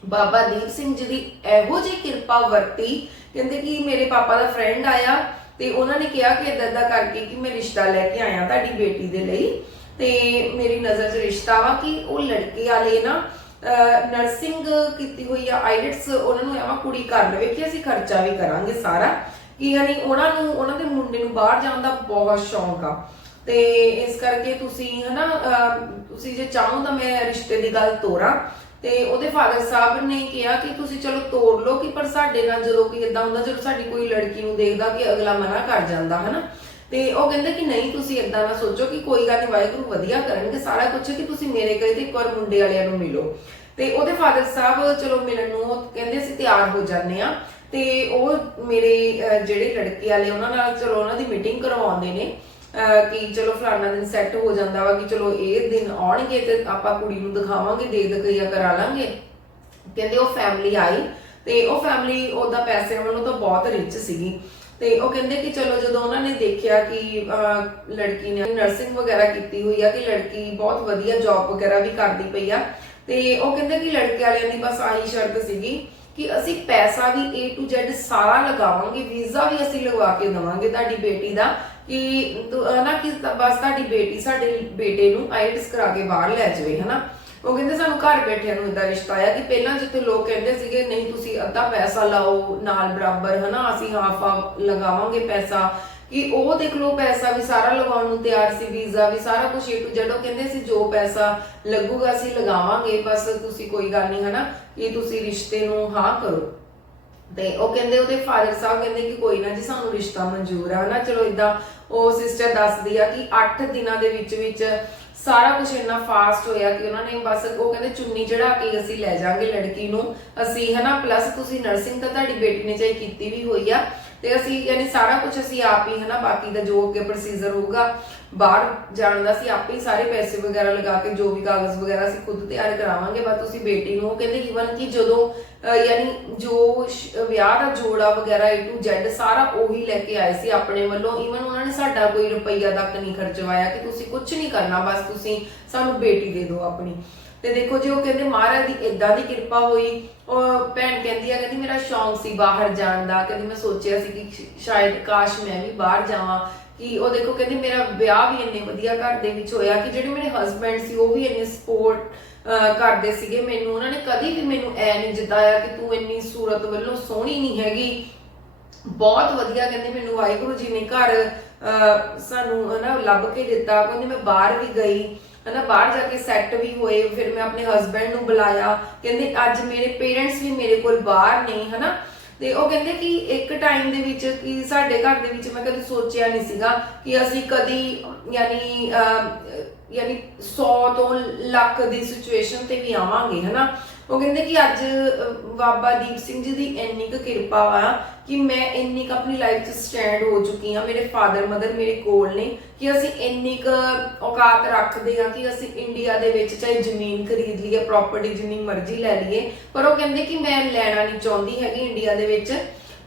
ਬਾਬਾ ਦੀਪ ਸਿੰਘ ਜੀ ਦੀ ਇਹੋ ਜਿਹੀ ਕਿਰਪਾ ਵਰਤੀ, ਕਹਿੰਦੇ ਕਿ ਮੇਰੇ ਪਾਪਾ ਦਾ ਫਰੈਂਡ ਆਇਆ ਤੇ ਉਹਨਾਂ ਨੇ ਕਿਹਾ ਕਿ ਏਦਾਂ ਏਦਾਂ ਕਰਕੇ ਕਿ ਮੈਂ ਰਿਸ਼ਤਾ ਲੈ ਕੇ ਆਇਆ ਤੁਹਾਡੀ ਬੇਟੀ ਦੇ ਲਈ। ਤੇ ਮੇਰੀ ਨਜ਼ਰ 'ਚ ਰਿਸ਼ਤਾ ਵਾ ਕਿ ਉਹ ਲੜਕੇ ਵਾਲੇ ਨਾ ਨਰਸਿੰਗ ਕੀਤੀ ਹੋਈ ਆ ਆਈਲੈਟਸ ਉਹਨਾਂ ਨੂੰ ਐਵੇਂ ਕੁੜੀ ਕਰ ਲਵੇ ਕਿ ਅਸੀਂ ਖਰਚਾ ਵੀ ਕਰਾਂਗੇ ਸਾਰਾ। ਕਿ ਯਾਨੀ ਉਹਨਾਂ ਨੂੰ, ਉਹਨਾਂ ਦੇ ਮੁੰਡੇ ਨੂੰ ਬਾਹਰ ਜਾਣ ਦਾ ਬਹੁਤ ਸ਼ੌਂਕ ਆ। ਤੇ ਇਸ ਕਰਕੇ ਤੁਸੀਂ ਹਨਾ ਤੁਸੀਂ ਜੇ ਚਾਹੋ ਤਾਂ ਮੈਂ ਰਿਸ਼ਤੇ ਦੀ ਗੱਲ ਤੋਰਾਂ। ਤੇ ਉਹਦੇ ਫਾਦਰ ਸਾਹਿਬ ਨੇ ਕਿਹਾ ਕਿ ਤੁਸੀਂ ਚਲੋ ਤੋੜ ਲਓ ਕਿ ਪਰ ਸਾਡੇ ਨਾਲ ਜਦੋਂ ਕੋਈ ਇਦਾਂ ਹੁੰਦਾ ਜਦੋਂ ਸਾਡੀ ਕੋਈ ਲੜਕੀ ਨੂੰ ਦੇਖਦਾ ਕਿ ਅਗਲਾ ਮਨਾ ਕਰ ਜਾਂਦਾ ਹਨਾ? ਤੇ ਉਹ ਕਹਿੰਦੇ ਕਿ ਨਹੀਂ ਤੁਸੀਂ ਇਦਾਂ ਨਾ ਸੋਚੋ ਕਿ ਕੋਈ ਗੱਲ ਨਹੀਂ ਵਾਹਿਗੁਰੂ ਵਧੀਆ ਕਰਨਗੇ ਸਾਰਾ ਕੁਝ ਕਿ ਤੁਸੀਂ ਮੇਰੇ ਘਰੇ ਤੇ ਇੱਕ ਵਾਰ ਮੁੰਡੇ ਵਾਲਿਆਂ ਨੂੰ ਮਿਲੋ। ਤੇ ਉਹਦੇ ਫਾਦਰ ਸਾਹਿਬ ਚਲੋ ਮਿਲਣ ਨੂੰ ਕਹਿੰਦੇ ਅਸੀਂ ਤਿਆਰ ਹੋ ਜਾਂਦੇ ਆ ਤੇ ਉਹ ਮੇਰੇ ਅਹ, ਜਿਹੜੇ ਲੜਕੇ ਵਾਲੇ ਉਹਨਾਂ ਨਾਲ ਚਲੋ ਉਹਨਾਂ ਦੀ ਮੀਟਿੰਗ ਕਰਵਾਉਂਦੇ ਨੇ। ਕਿ ਚਲੋ ਫਲਾਣਾ ਦਿਨ ਸੈੱਟ ਹੋ ਜਾਂਦਾ ਵਾ ਕਿ ਚਲੋ ਇਹ ਦਿਨ ਆਉਣਗੇ ਤੇ ਆਪਾਂ ਕੁੜੀ ਨੂੰ ਦਿਖਾਵਾਂਗੇ, ਦੇ ਦਕਈਆ ਕਰਾ ਲਾਂਗੇ। ਕਹਿੰਦੇ ਉਹ ਫੈਮਿਲੀ ਆਈ ਤੇ ਉਹ ਫੈਮਿਲੀ ਉਹਦਾ ਪੈਸੇ ਵੱਲੋਂ ਤਾਂ ਬਹੁਤ ਰਿਚ ਸੀਗੀ। ਤੇ ਉਹ ਕਹਿੰਦੇ ਕਿ ਚਲੋ ਜਦੋਂ ਉਹਨਾਂ ਨੇ ਦੇਖਿਆ ਕਿ ਲੜਕੀ ਨੇ ਨਰਸਿੰਗ ਵਗੈਰਾ ਕੀਤੀ ਹੋਈ ਆ, ਕਿ ਲੜਕੀ ਬਹੁਤ ਵਧੀਆ ਜੌਬ ਵਗੈਰਾ ਵੀ ਕਰਦੀ ਪਈ ਆ, ਤੇ ਉਹ ਕਹਿੰਦੇ ਕਿ ਲੜਕੇ ਵਾਲਿਆਂ ਦੀ ਬਸ ਆਹੀ ਸ਼ਰਤ ਸੀਗੀ ਕਿ ਅਸੀਂ ਪੈਸਾ ਵੀ A to Z ਸਾਰਾ ਲਗਾਵਾਂਗੇ, ਵੀਜ਼ਾ ਵੀ ਅਸੀਂ ਲਗਵਾ ਕੇ ਦਵਾਂਗੇ ਤੁਹਾਡੀ ਬੇਟੀ ਦਾ ਕਿ ਨਾ ਕਿ ਬਸ ਤੁਹਾਡੀ ਬੇਟੀ, ਸਾਡੇ ਬੇਟੇ ਨੂੰ ਆਈਲਟਸ ਕਰਾ ਕੇ ਬਾਹਰ ਲੈ ਜਾਵੇ, ਹਨਾ? ਉਹ ਕਹਿੰਦੇ ਸਾਨੂੰ ਘਰ ਬੈਠਿਆਂ ਨੂੰ ਇਦਾਂ ਰਿਸ਼ਤਾ ਆਇਆ ਕਿ ਪਹਿਲਾਂ ਜਿੱਥੇ ਲੋਕ ਕਹਿੰਦੇ ਸੀਗੇ, ਨਹੀਂ, ਤੁਸੀਂ ਅੱਧਾ ਪੈਸਾ ਲਾਓ ਨਾਲ ਬਰਾਬਰ, ਹਨਾ? ਅਸੀਂ ਹਾਫ ਲਗਾਵਾਂਗੇ ਪੈਸਾ। ਕਿ ਉਹ ਦੇਖ ਲਓ, ਪੈਸਾ ਵੀ ਸਾਰਾ ਲਗਾਉਣ ਨੂੰ ਤਿਆਰ ਸੀ, ਵੀਜ਼ਾ ਵੀ ਸਾਰਾ ਕੁਝ ਏ ਟੂ ਜ਼ੈਡ ਉਹ ਕਹਿੰਦੇ ਸੀ, ਜੋ ਪੈਸਾ ਲੱਗੂਗਾ, ਅਸੀਂ ਲਗਾਵਾਂਗੇ, ਬਸ ਤੁਸੀਂ ਕੋਈ ਗੱਲ ਨਹੀਂ, ਹਨਾ? ਕਿ ਤੁਸੀਂ ਰਿਸ਼ਤੇ ਨੂੰ ਹਾਂ ਕਰੋ। ਤੇ ਉਹ ਕਹਿੰਦੇ, ਉਹਦੇ ਫਾਦਰ ਸਾਹਿਬ ਕਹਿੰਦੇ ਕਿ ਕੋਈ ਨਾ ਜੀ, ਸਾਨੂੰ ਰਿਸ਼ਤਾ ਮਨਜ਼ੂਰ ਆ, ਹਨਾ? ਚਲੋ ਇਦਾਂ ਉਹ ਸਿਸਟਰ ਦੱਸਦੀ ਆ ਕਿ 8 ਦਿਨਾਂ ਦੇ ਵਿੱਚ ਵਿੱਚ ਸਾਰਾ ਕੁਝ ਇੰਨਾ ਫਾਸਟ ਹੋਇਆ ਕਿ ਉਹਨਾਂ ਨੇ ਬਸ ਉਹ ਕਹਿੰਦੇ ਚੁੰਨੀ ਚੜਾ ਕੇ ਅਸੀਂ ਲੈ ਜਾਾਂਗੇ ਲੜਕੀ ਨੂੰ। ਅਸੀਂ ਹਨਾ ਪਲੱਸ ਤੁਸੀਂ ਨਰਸਿੰਗ ਤਾਂ ਤੁਹਾਡੀ ਬੇਟੀ ਨੇ ਚਾਹੀ ਕੀਤੀ ਵੀ ਹੋਈ ਆ ਤੇ ਅਸੀਂ ਯਾਨੀ ਸਾਰਾ ਕੁਝ ਅਸੀਂ ਆਪ ਹੀ ਹਨਾ, ਬਾਕੀ ਦਾ ਜੋ ਅੱਗੇ ਪ੍ਰੋਸੀਜਰ ਹੋਊਗਾ, ਬਾਹਰ ਜਾਣ ਦਾ ਅਸੀਂ ਆਪੇ ਹੀ ਸਾਰੇ ਪੈਸੇ ਵਗੈਰਾ ਲਗਾ ਕੇ ਜੋ ਵੀ ਕਾਗਜ਼ ਵਗੈਰਾ ਅਸੀਂ ਖੁਦ ਤਿਆਰ ਕਰਾਵਾਂਗੇ, ਬਸ ਤੁਸੀਂ ਬੇਟੀ ਨੂੰ ਕਹਿੰਦੇ ਈਵਨ ਕਿ ਜਦੋਂ ਯਾਨੀ ਜੋ ਵਿਆਹ ਦਾ ਜੋੜਾ ਵਗੈਰਾ A to Z ਸਾਰਾ ਉਹੀ ਲੈ ਕੇ ਆਏ ਸੀ ਆਪਣੇ ਵੱਲੋਂ ਈਵਨ ਉਹਨਾਂ ਨੇ ਸਾਡਾ ਕੋਈ ਰੁਪਈਆ ਤੱਕ ਨਹੀਂ ਖਰਚਵਾਇਆ ਕਿ ਤੁਸੀਂ ਕੁਝ ਨਹੀਂ ਕਰਨਾ, ਬਸ ਤੁਸੀਂ ਸਾਨੂੰ ਬੇਟੀ ਦੇ ਦਿਓ ਆਪਣੀ। ਤੇ ਦੇਖੋ ਜੀ ਉਹ ਕਹਿੰਦੇ ਮਹਾਰਾਜ ਦੀ ਇਦਾਂ ਦੀ ਕਿਰਪਾ ਹੋਈ ਉਹ ਭੈਣ ਕਹਿੰਦੀ ਆ ਕਹਿੰਦੀ ਮੇਰਾ ਸ਼ੌਂਕ ਸੀ ਬਾਹਰ ਜਾਣ ਦਾ ਕਹਿੰਦੀ ਮੈਂ ਸੋਚਿਆ ਸੀ ਕਿ ਸ਼ਾਇਦ ਕਾਸ਼ ਮੈਂ ਵੀ ਬਾਹਰ ਜਾਵਾਂ ਕਿ ਉਹ ਦੇਖੋ ਕਹਿੰਦੀ ਮੇਰਾ ਵਿਆਹ ਵੀ ਇੰਨੇ ਵਧੀਆ ਘਰ ਦੇ ਵਿੱਚ ਹੋਇਆ ਕਿ ਜਿਹੜੇ ਮੇਰੇ ਹਸਬੰਡ ਸੀ ਉਹ ਵੀ ਇੰਨੇ ਸਪੋਰਟ ਕਰਦੇ ਸੀਗੇ ਮੈਨੂੰ ਉਹਨਾਂ ਨੇ ਕਦੀ ਵੀ ਮੈਨੂੰ ਐ ਨਹੀਂ ਜਿਤਾਇਆ ਕਿ ਤੂੰ ਇੰਨੀ ਸੂਰਤ ਵੱਲੋਂ ਸੋਹਣੀ ਨਹੀਂ ਹੈਗੀ। ਬਹੁਤ ਵਧੀਆ ਕਹਿੰਦੇ ਮੈਨੂੰ ਵਾਹਿਗੁਰੂ ਜੀ ਨੇ ਘਰ ਅਹ, ਸਾਨੂੰ ਹਨਾ ਲੱਭ ਕੇ ਦਿੱਤਾ ਕਹਿੰਦੇ ਮੈਂ ਬਾਹਰ ਵੀ ਗਈ। ਹਨਾ ਬਾਹਰ ਜਾ ਕੇ ਸੈੱਟ ਵੀ ਹੋਏ ਫਿਰ ਮੈਂ ਆਪਣੇ ਹਸਬੰਡ ਨੂੰ ਬੁਲਾਇਆ ਕਹਿੰਦੇ ਅੱਜ ਮੇਰੇ ਪੇਰੈਂਟਸ ਵੀ ਮੇਰੇ ਕੋਲ ਬਾਹਰ ਨੇ ਹਨਾ। ਤੇ ਉਹ ਕਹਿੰਦੇ ਕਿ ਇੱਕ ਟਾਈਮ ਦੇ ਵਿੱਚ ਕਿ ਸਾਡੇ ਘਰ ਦੇ ਵਿੱਚ ਮੈਂ ਕਦੇ ਸੋਚਿਆ ਨਹੀਂ ਸੀਗਾ ਕਿ ਅਸੀਂ ਕਦੀ ਯਾਨੀ ਅਹ, ਯਾਨੀ 100 ਤੋਂ ਲੱਖ ਦੀ ਸਿਚੁਏਸ਼ਨ ਤੇ ਵੀ ਆਵਾਂਗੇ ਹਨਾ। ਉਹ ਕਹਿੰਦੇ ਕਿ ਅੱਜ ਬਾਬਾ ਦੀਪ ਸਿੰਘ ਜੀ ਦੀ ਇੰਨੀ ਕੁ ਕਿਰਪਾ ਵਾ ਕਿ ਮੈਂ ਇੰਨੀ ਕੁ ਆਪਣੀ ਲਾਈਫ 'ਚ ਸਟੈਂਡ ਹੋ ਚੁੱਕੀ ਹਾਂ, ਮੇਰੇ ਫਾਦਰ ਮਦਰ ਮੇਰੇ ਕੋਲ ਨੇ ਕਿ ਅਸੀਂ ਇੰਨੀ ਕੁ ਔਕਾਤ ਰੱਖਦੇ ਹਾਂ ਕਿ ਅਸੀਂ ਇੰਡੀਆ ਦੇ ਵਿੱਚ ਚਾਹੇ ਜ਼ਮੀਨ ਖਰੀਦ ਲਈਏ ਪ੍ਰਾਪਰਟੀ ਜਿੰਨੀ ਮਰਜ਼ੀ ਲੈ ਲਈਏ, ਪਰ ਉਹ ਕਹਿੰਦੇ ਕਿ ਮੈਂ ਲੈਣਾ ਨਹੀਂ ਚਾਹੁੰਦੀ ਹੈਗੀ ਇੰਡੀਆ ਦੇ ਵਿੱਚ।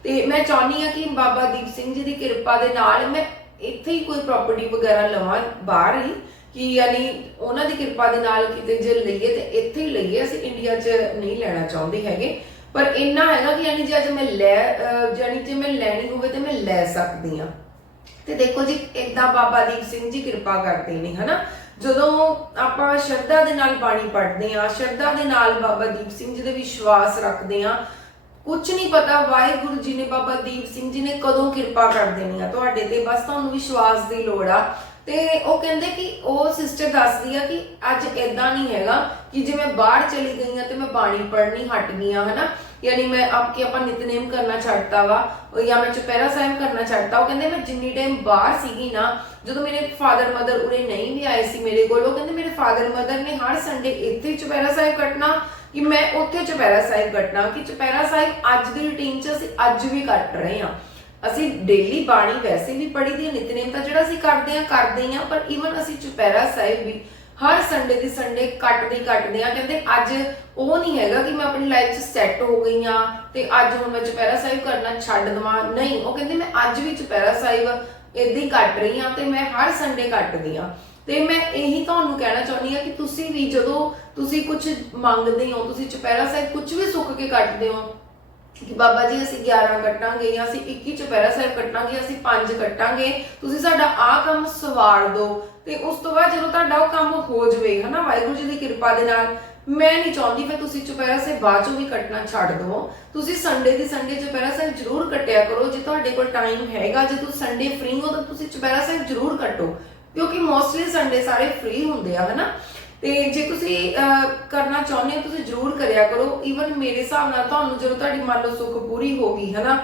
ਤੇ ਮੈਂ ਚਾਹੁੰਦੀ ਹਾਂ ਕਿ ਬਾਬਾ ਦੀਪ ਸਿੰਘ ਜੀ ਦੀ ਕਿਰਪਾ ਦੇ ਨਾਲ ਮੈਂ ਇੱਥੇ ਹੀ ਕੋਈ ਪ੍ਰਾਪਰਟੀ ਵਗੈਰਾ ਲਵਾਂ ਬਾਹਰ ਹੀ। ਕਿ ਯਾਨੀ ਉਹਨਾਂ ਦੀ ਕਿਰਪਾ ਦੇ ਨਾਲ ਕਿਤੇ ਜੇ ਲਈਏ ਤੇ ਇੱਥੇ ਹੀ ਲਈਏ, ਅਸੀਂ ਇੰਡੀਆ 'ਚ ਨਹੀਂ ਲੈਣਾ ਚਾਹੁੰਦੇ ਹੈਗੇ। ਪਰ ਇੰਨਾ ਹੈਗਾ ਕਿ ਯਾਨੀ ਜੇ ਅੱਜ ਮੈਂ ਲੈ ਯਾਨੀ ਜੇ ਮੈਂ ਲੈਣੀ ਹੋਵੇ ਤੇ ਮੈਂ ਲੈ ਸਕਦੀ ਹਾਂ। ਤੇ ਦੇਖੋ ਜੀ ਇਦਾਂ ਬਾਬਾ ਦੀਪ ਸਿੰਘ ਜੀ ਕਿਰਪਾ ਕਰਦੇ ਨੇ, ਹਨਾ? ਜਦੋਂ ਆਪਾਂ ਸ਼ਰਧਾ ਦੇ ਨਾਲ ਬਾਣੀ ਪੜ੍ਹਦੇ ਆ ਸ਼ਰਧਾ ਦੇ ਨਾਲ ਬਾਬਾ ਦੀਪ ਸਿੰਘ ਜੀ ਦੇ ਵਿਸ਼ਵਾਸ ਰੱਖਦੇ ਆ ਕੁਝ ਨਹੀਂ ਪਤਾ ਵਾਹਿਗੁਰੂ ਜੀ ਨੇ ਬਾਬਾ ਦੀਪ ਸਿੰਘ ਜੀ ਨੇ ਕਦੋਂ ਕਿਰਪਾ ਕਰ ਦੇਣੀ ਆ। ਤੁਹਾਡੇ ਤੇ ਬਸ ਤੁਹਾਨੂੰ ਵਿਸ਼ਵਾਸ ਦੀ ਲੋੜ ਆ। ਤੇ ਉਹ ਕਹਿੰਦੇ ਕਿ ਉਹ ਸਿਸਟਰ ਦੱਸਦੀ ਆ ਕਿ ਅੱਜ ਇਦਾਂ ਨਹੀਂ ਹੈਗਾ ਕਿ ਜੇ ਮੈਂ ਬਾਹਰ ਚਲੀ ਗਈ ਆ ਤੇ ਮੈਂ ਬਾਣੀ ਪੜ੍ਹਨੀ ਹਟ ਗਈ ਆ ਹਨਾ? ਯਾਨੀ ਮੈਂ ਆਪ ਕਿ ਆਪਾਂ ਨਿਤਨੇਮ ਕਰਨਾ ਛੱਡਤਾ ਵਾ, ਜਾਂ ਮੈਂ ਚੁਪਹਿਰਾ ਸਾਹਿਬ ਕਰਨਾ ਛੱਡਤਾ। ਉਹ ਕਹਿੰਦੇ ਮੈਂ ਜਿੰਨੀ ਟਾਈਮ ਬਾਹਰ ਸੀਗੀ ਨਾ, ਜਦੋਂ ਮੇਰੇ ਫਾਦਰ ਮਦਰ ਉਰੇ ਨਹੀਂ ਵੀ ਆਏ ਸੀ ਮੇਰੇ ਕੋਲ, ਉਹ ਕਹਿੰਦੇ ਮੇਰੇ ਫਾਦਰ ਮਦਰ ਨੇ ਹਰ ਸੰਡੇ ਇੱਥੇ ਚੁਪਹਿਰਾ ਸਾਹਿਬ ਕੱਟਣਾ ਕਿ ਮੈਂ ਉੱਥੇ ਚੁਪਹਿਰਾ ਸਾਹਿਬ ਕੱਟਣਾ ਕਿ ਚੁਪਹਿਰਾ ਸਾਹਿਬ ਅੱਜ ਦੀ ਰੁਟੀਨ 'ਚ ਅਸੀਂ ਅੱਜ ਵੀ ਕੱਟ ਰਹੇ ਹਾਂ। ਅਸੀਂ ਡੇਲੀ ਬਾਣੀ ਵੈਸੇ ਵੀ ਪੜ੍ਹੀ ਹੈ, ਨਿਤਨੇਮ ਤਾਂ ਜਿਹੜਾ ਅਸੀਂ ਕਰਦੇ ਆ ਕਰਦੇ ਆ ਪਰ ਇਵਨ ਅਸੀਂ ਚੁਪਹਿਰਾ ਸਾਹਿਬ ਵੀ ਹਰ ਸੰਡੇ ਦੀ ਸੰਡੇ ਕੱਟਦੇ ਕੱਟਦੇ ਆ ਕਹਿੰਦੇ ਅੱਜ ਉਹ ਨਹੀਂ ਹੈਗਾ ਕਿ ਮੈਂ ਆਪਣੀ ਲਾਈਫ 'ਚ ਸੈੱਟ ਹੋ ਗਈ ਆ ਤੇ ਅੱਜ ਹੁਣ ਮੈਂ ਚੁਪਹਿਰਾ ਸਾਹਿਬ ਕਰਨਾ ਛੱਡ ਦਵਾਂ। ਨਹੀਂ ਉਹ ਕਹਿੰਦੇ ਮੈਂ ਅੱਜ ਵੀ ਚੁਪਹਿਰਾ ਸਾਹਿਬ ਇਦਾਂ ਹੀ ਕੱਟ ਰਹੀ ਆ ਤੇ ਮੈਂ ਹਰ ਸੰਡੇ ਕੱਟਦੀ ਆ ਤੇ ਮੈਂ ਇਹੀ ਤੁਹਾਨੂੰ ਕਹਿਣਾ ਚਾਹੁੰਦੀ ਆ ਕਿ ਤੁਸੀਂ ਵੀ ਜਦੋਂ ਤੁਸੀਂ ਕੁਝ ਮੰਗਦੇ ਹੋ ਤੁਸੀਂ ਚੁਪਹਿਰਾ ਸਾਹਿਬ ਕੁਝ ਵੀ ਸੁੱਕ ਕੇ ਕੱਟਦੇ ਹੋ ਕਿ ਬਾਬਾ ਜੀ, ਅਸੀਂ 11 ਕੱਟਾਂਗੇ ਜਾਂ ਅਸੀਂ 21 ਚੁਪਹਿਰਾ ਸਾਹਿਬ ਕੱਟਾਂਗੇ, ਅਸੀਂ 5 ਕੱਟਾਂਗੇ, ਤੁਸੀਂ ਸਾਡਾ ਆਹ ਕੰਮ ਸਵਾਰ ਦਿਓ ਤੇ ਉਸ ਤੋਂ ਬਾਅਦ ਜਦੋਂ ਤੁਹਾਡਾ ਉਹ ਕੰਮ ਹੋ ਜਵੇ, ਹਨਾ, ਵਾਹਿਗੁਰੂ ਜੀ ਦੀ ਕਿਰਪਾ ਦੇ ਨਾਲ, ਮੈਂ ਨਹੀਂ ਚਾਹੁੰਦੀ ਫਿਰ ਤੁਸੀਂ ਚੁਪਹਿਰਾ ਸਾਹਿਬ ਬਾਅਦ ਚੋਂ ਵੀ ਕੱਟਣਾ ਛੱਡ ਦਿਓ ਤੁਸੀਂ ਸੰਡੇ ਦੀ ਸੰਡੇ ਚੁਪਹਿਰਾ ਸਾਹਿਬ ਜ਼ਰੂਰ ਕੱਟਿਆ ਕਰੋ, ਜੇ ਤੁਹਾਡੇ ਕੋਲ ਟਾਈਮ ਹੈਗਾ, ਜੇ ਤੁਸੀਂ ਸੰਡੇ ਫ੍ਰੀ ਹੋ ਤਾਂ ਤੁਸੀਂ ਚੁਪਹਿਰਾ ਸਾਹਿਬ ਜ਼ਰੂਰ ਕੱਟੋ। ਕਿਉਂਕਿ ਮੋਸਟਲੀ ਸੰਡੇ ਸਾਰੇ ਫ੍ਰੀ ਹੁੰਦੇ ਆ, ਹਨਾ। ਤੇ ਜੇ ਤੁਸੀਂ ਕਰਨਾ ਚਾਹੁੰਦੇ ਹੋ, ਤੁਸੀਂ ਜ਼ਰੂਰ ਕਰਿਆ ਕਰੋ। ਈਵਨ ਮੇਰੇ ਹਿਸਾਬ ਨਾਲ ਤੁਹਾਨੂੰ ਜਦੋਂ ਤੁਹਾਡੀ ਮੰਨ ਲਓ ਸੁੱਖ ਪੂਰੀ ਹੋ ਗਈ, ਹਨਾ,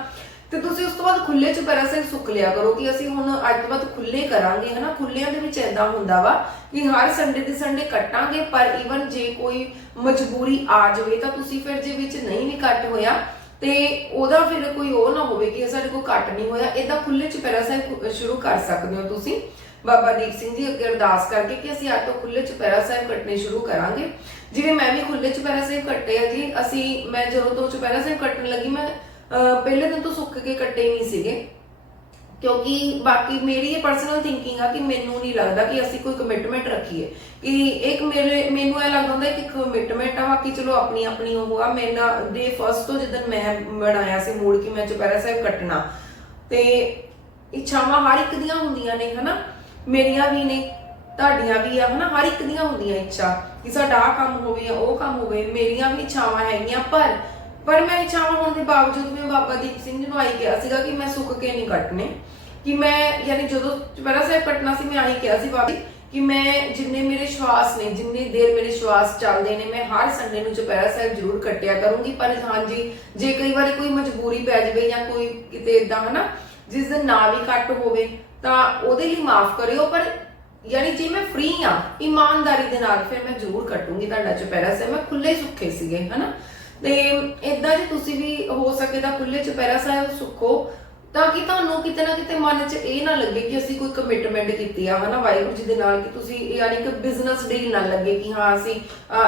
ਤੇ ਤੁਸੀਂ ਉਸ ਤੋਂ ਬਾਅਦ ਖੁੱਲੇ ਚ ਪੈਰਾ ਸੁੱਕ ਲਿਆ ਕਰੋ ਕਿ ਅਸੀਂ ਹੁਣ ਅੱਜ ਤੋਂ ਬਾਅਦ ਖੁੱਲੇ ਕਰਾਂਗੇ, ਹਨਾ। ਖੁੱਲਿਆਂ ਦੇ ਵਿੱਚ ਐਦਾਂ ਹੁੰਦਾ ਵਾ ਕਿ ਹਰ ਸੰਡੇ ਦੇ ਸੰਡੇ ਕੱਟਾਂਗੇ, ਪਰ ਈਵਨ ਜੇ ਕੋਈ ਮਜਬੂਰੀ ਆ ਜਾਵੇ, ਤਾਂ ਤੁਸੀਂ ਫਿਰ ਜੇ ਵਿੱਚ ਨਹੀਂ ਵੀ ਕੱਟ ਹੋਇਆ, ਤੇ ਉਹਦਾ ਫਿਰ ਕੋਈ ਉਹ ਨਾ ਹੋਵੇ ਕਿ ਸਾਡੇ ਕੋਲ ਕੱਟ ਨਹੀਂ ਹੋਇਆ। ਇਦਾਂ ਖੁੱਲੇ ਚ ਪੈਰਾ ਸਾਹਿਬ ਸ਼ੁਰੂ ਕਰ ਸਕਦੇ ਹੋ ਤੁਸੀਂ। ਬਾਬਾ ਦੀਪ ਸਿੰਘ ਜੀ ਅੱਗੇ ਅਰਦਾਸ ਕਰਕੇ ਕਿ ਅਸੀਂ ਅੱਜ ਤੋਂ ਖੁੱਲੇ ਚੁਪਹਿਰਾ ਸਾਹਿਬ ਕੱਟਣੇ ਸ਼ੁਰੂ ਕਰਾਂਗੇ। ਜਿਵੇਂ ਮੈਂ ਵੀ ਖੁੱਲੇ ਚੁਪਹਿਰਾ ਸਾਹਿਬ ਕੱਟੇ ਆ ਜੀ, ਅਸੀਂ, ਮੈਂ ਜਦੋਂ ਤੋਂ ਚੁਪਹਿਰਾ ਸਾਹਿਬ ਕੱਟਣ ਲੱਗੀ, ਮੈਂ ਪਹਿਲੇ ਦਿਨ ਤੋਂ ਸੁੱਕ ਕੇ ਕੱਟੇ ਨਹੀਂ ਸੀਗੇ। ਕਿਉਂਕਿ ਬਾਕੀ ਮੇਰੀ ਇਹ ਪਰਸਨਲ ਥਿੰਕਿੰਗ ਆ ਕਿ ਮੈਨੂੰ ਨਹੀਂ ਲੱਗਦਾ ਕਿ ਅਸੀਂ ਕੋਈ ਕਮਿਟਮੈਂਟ ਰੱਖੀਏ। ਕਿ ਇੱਕ ਮੇਰੇ, ਮੈਨੂੰ ਇਹ ਲੱਗਦਾ ਹੁੰਦਾ ਕਿ ਕਮਿਟਮੈਂਟ ਆ, ਬਾਕੀ ਚਲੋ ਆਪਣੀ ਆਪਣੀ ਉਹ ਆ। ਮੈਂ ਨਾ ਫਸਟ ਤੋਂ ਜਦੋਂ ਮੈਂ ਬਣਾਇਆ ਸੀ ਮੂਡ ਕਿ ਮੈਂ ਚੁਪਹਿਰਾ ਸਾਹਿਬ ਕੱਟਣਾ। ਤੇ ਇੱਛਾਵਾਂ ਹਰ ਇੱਕ ਦੀਆਂ ਹੁੰਦੀਆਂ ਨੇ, ਹਨਾ? ਮੇਰੀਆਂ ਵੀ ਨੇ, ਤੁਹਾਡੀਆਂ ਵੀ ਆ, ਹਨਾ? ਹਰ ਇੱਕ ਦੀਆਂ ਹੁੰਦੀਆਂ ਇੱਛਾ। ਕਿ ਸਾਡਾ ਆਹ ਕੰਮ ਹੋਵੇ ਉਹ ਕੰਮ ਹੋਵੇ, ਮੇਰੀਆਂ ਵੀ ਇੱਛਾਵਾਂ ਹੈਗੀਆਂ, ਪਰ ਪਰ ਮੈਂ ਇੱਛਾਵਾਂ ਹੋਣ ਦੇ ਬਾਵਜੂਦ ਵੀ ਬਾਬਾ ਦੀਪ ਸਿੰਘ ਜੀ ਨੂੰ ਆਈ ਕਿਹਾ ਸੀਗਾ ਕਿ ਮੈਂ ਸੁੱਕ ਕੇ ਨਹੀਂ ਕੱਟਨੇ ਕਿ ਮੈਂ, ਯਾਨੀ ਜਦੋਂ ਚੁਪਹਿਰਾ ਸਾਹਿਬ ਕੱਟਣਾ ਸੀ, ਮੈਂ ਆਹੀ ਕਿਹਾ ਸੀ ਬਾਬੀ ਕਿ ਮੈਂ ਜਿੰਨੇ ਮੇਰੇ ਸ਼ਵਾਸ ਨੇ, ਜਿੰਨੀ ਦੇਰ ਮੇਰੇ ਸ਼ਵਾਸ ਚੱਲਦੇ ਨੇ, ਮੈਂ ਹਰ ਸੰਡੇ ਨੂੰ ਚੁਪਹਿਰਾ ਸਾਹਿਬ ਜ਼ਰੂਰ ਕੱਟਿਆ ਕਰੂੰਗੀ। ਪਰ ਹਾਂਜੀ, ਜੇ ਕਈ ਵਾਰੀ ਕੋਈ ਮਜਬੂਰੀ ਪੈ ਜਾਵੇ ਜਾਂ ਕੋਈ ਕਿਤੇ ਇਦਾਂ ਹਨਾ? ਜਿਸ ਦਿਨ ਨਾ ਵੀ ਕੱਟ ਹੋਵੇ ਤਾਂ ਉਹਦੇ ਲਈ ਮਾਫ ਕਰਿਓ, ਪਰ ਯਾਨੀ ਜੇ ਮੈਂ ਫ੍ਰੀ ਆ ਇਮਾਨਦਾਰੀ ਦੇ ਨਾਲ ਫਿਰ ਮੈਂ ਜ਼ਰੂਰ ਕੱਟੂੰਗੀ ਤੁਹਾਡਾ ਚੁਪਹਿਰਾ ਸਾਹਿਬ। ਮੈਂ ਖੁੱਲੇ ਸੁੱਖੇ ਸੀਗੇ, ਹਨਾ? ਤੇ ਇਦਾਂ ਜੇ ਤੁਸੀਂ ਵੀ ਹੋ ਸਕੇ ਤਾਂ ਖੁੱਲੇ ਚੁਪਹਿਰਾ ਸਾਹਿਬ ਸੁੱਖੋ। ਤਾਂ ਕਿ ਤੁਹਾਨੂੰ ਕਿਤੇ ਨਾ ਕਿਤੇ ਮਨ 'ਚ ਇਹ ਨਾ ਲੱਗੇ ਕਿ ਅਸੀਂ ਕੋਈ ਕਮਿਟਮੈਂਟ ਕੀਤੀ ਆ, ਹਨਾ? ਵਾਹਿਗੁਰੂ ਜੀ ਦੇ ਨਾਲ ਕਿ ਤੁਸੀਂ ਯਾਨੀ ਕਿ ਬਿਜ਼ਨਸ ਡੀਲ ਨਾ ਲੱਗੇ ਕਿ ਹਾਂ, ਅਸੀਂ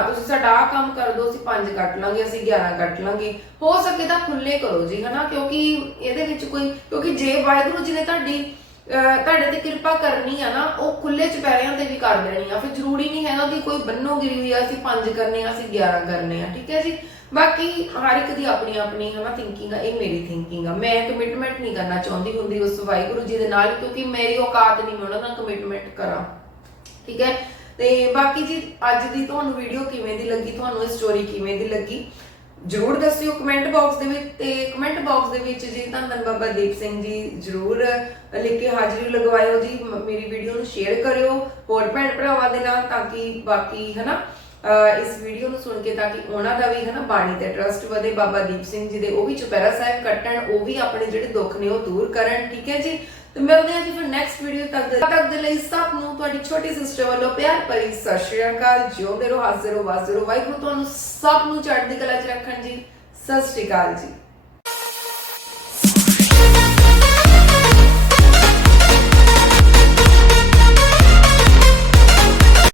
ਤੁਸੀਂ ਸਾਡਾ ਆਹ ਕੰਮ ਕਰ ਦਿਓ ਅਸੀਂ 5 ਕੱਟ ਲਾਂਗੇ, ਅਸੀਂ 11 ਕੱਟ ਲਾਂਗੇ। ਹੋ ਸਕੇ ਤਾਂ ਖੁੱਲੇ ਕਰੋ ਜੀ, ਹਨਾ? ਕਿਉਂਕਿ ਇਹਦੇ ਵਿੱਚ ਕੋਈ, ਕਿਉਂਕਿ ਜੇ ਵਾਹਿਗੁਰੂ ਜੀ ਨੇ ਤੁਹਾਡੀ ਤੁਹਾਡੇ ਤੇ ਕਿਰਪਾ ਕਰਨੀ ਆ ਨਾ, ਉਹ ਖੁੱਲੇ ਚੁਪਹਿਰਿਆਂ ਤੇ ਵੀ ਕਰ ਦੇਣੀ ਆ। ਫਿਰ ਜ਼ਰੂਰੀ ਨਹੀਂ ਹੈਗਾ ਕਿ ਕੋਈ ਬੰਨੋਗੀ ਵੀ ਆ, ਅਸੀਂ 5 ਕਰਨੇ ਆ, ਅਸੀਂ 11 ਕਰਨੇ ਆ, ਠੀਕ ਹੈ ਜੀ? ਬਾਕੀ ਹਰ ਇੱਕ ਦੀ ਆਪਣੀ ਆਪਣੀ ਹਨਾ ਥਿੰਕਿੰਗ ਆ, ਇਹ ਮੇਰੀ ਥਿੰਕਿੰਗ ਆ। ਮੈਂ ਕਮਿਟਮੈਂਟ ਨਹੀਂ ਕਰਨਾ ਚਾਹੁੰਦੀ ਹੁੰਦੀ ਉਸ ਵਾਹਿਗੁਰੂ ਜੀ ਦੇ ਨਾਲ, ਕਿਉਂਕਿ ਮੇਰੀ ਔਕਾਤ ਨਹੀਂ ਮੈਂ ਉਹਨਾਂ ਨਾਲ ਕਮਿਟਮੈਂਟ ਕਰਾਂ। ਠੀਕ ਹੈ? ਤੇ ਬਾਕੀ ਜੀ, ਅੱਜ ਦੀ ਤੁਹਾਨੂੰ ਵੀਡੀਓ ਕਿਵੇਂ ਦੀ ਲੱਗੀ? ਤੁਹਾਨੂੰ ਇਹ ਸਟੋਰੀ ਕਿਵੇਂ ਦੀ ਲੱਗੀ? ਜਰੂਰ ਦੱਸਿਓ ਕਮੈਂਟ ਬਾਕਸ ਦੇ ਵਿੱਚ ਤੇ ਕਮੈਂਟ ਬਾਕਸ ਦੇ ਵਿੱਚ ਜੀ ਧੰਨ ਬਾਬਾ ਦੀਪ ਸਿੰਘ ਜੀ ਜਰੂਰ ਲਿਖ ਕੇ ਹਾਜ਼ਰੀ ਲਗਵਾਇਓ ਜੀ ਮੇਰੀ ਵੀਡੀਓ ਨੂੰ ਸ਼ੇਅਰ ਕਰਿਓ ਹੋਰ ਭੈਣ ਭਰਾਵਾਂ ਦੇ ਨਾਲ ਤਾਂ ਕਿ ਬਾਕੀ, ਹਨਾ ਇਸ ਵੀਡੀਓ ਨੂੰ ਸੁਣ ਕੇ ਤਾਂ ਕਿ ਉਹਨਾਂ ਦਾ ਵੀ, ਹਨਾ, ਬਾਣੀ ਤੇ ਟਰਸਟ ਵਧੇ। ਬਾਬਾ ਦੀਪ ਸਿੰਘ ਜੀ ਦੇ ਉਹ ਵੀ ਚੁਪਹਿਰਾ ਸਾਹਿਬ ਕੱਟਣ, ਉਹ ਵੀ ਆਪਣੇ ਜਿਹੜੇ ਦੁੱਖ ਨੇ ਉਹ ਦੂਰ ਕਰਨ, ਠੀਕ ਹੈ ਜੀ? ਤੇ ਮਿਲਦੇ ਹਾਂ ਜੀ ਫਿਰ ਨੈਕਸਟ ਵੀਡੀਓ ਤੱਕ ਦੇ ਤੱਕ ਦੇ ਲਈ ਸਭ ਨੂੰ ਤੁਹਾਡੀ ਛੋਟੀ ਸਿਸਟਰ ਵੱਲੋਂ ਪਿਆਰ ਭਰੀ ਸਤਿ ਸ਼੍ਰੀ ਅਕਾਲ। ਜੋ ਰਹੋ, ਹਾਜ਼ਰ ਰਹੋ ਵਾਜ਼ਰ ਰਹੋ। ਵਾਹਿਗੁਰੂ ਤੁਹਾਨੂੰ ਸਭ ਨੂੰ ਚੜ੍ਹਦੀ ਕਲਾ 'ਚ ਰੱਖਣ ਜੀ। ਸਤਿ ਸ਼੍ਰੀ ਅਕਾਲ ਜੀ।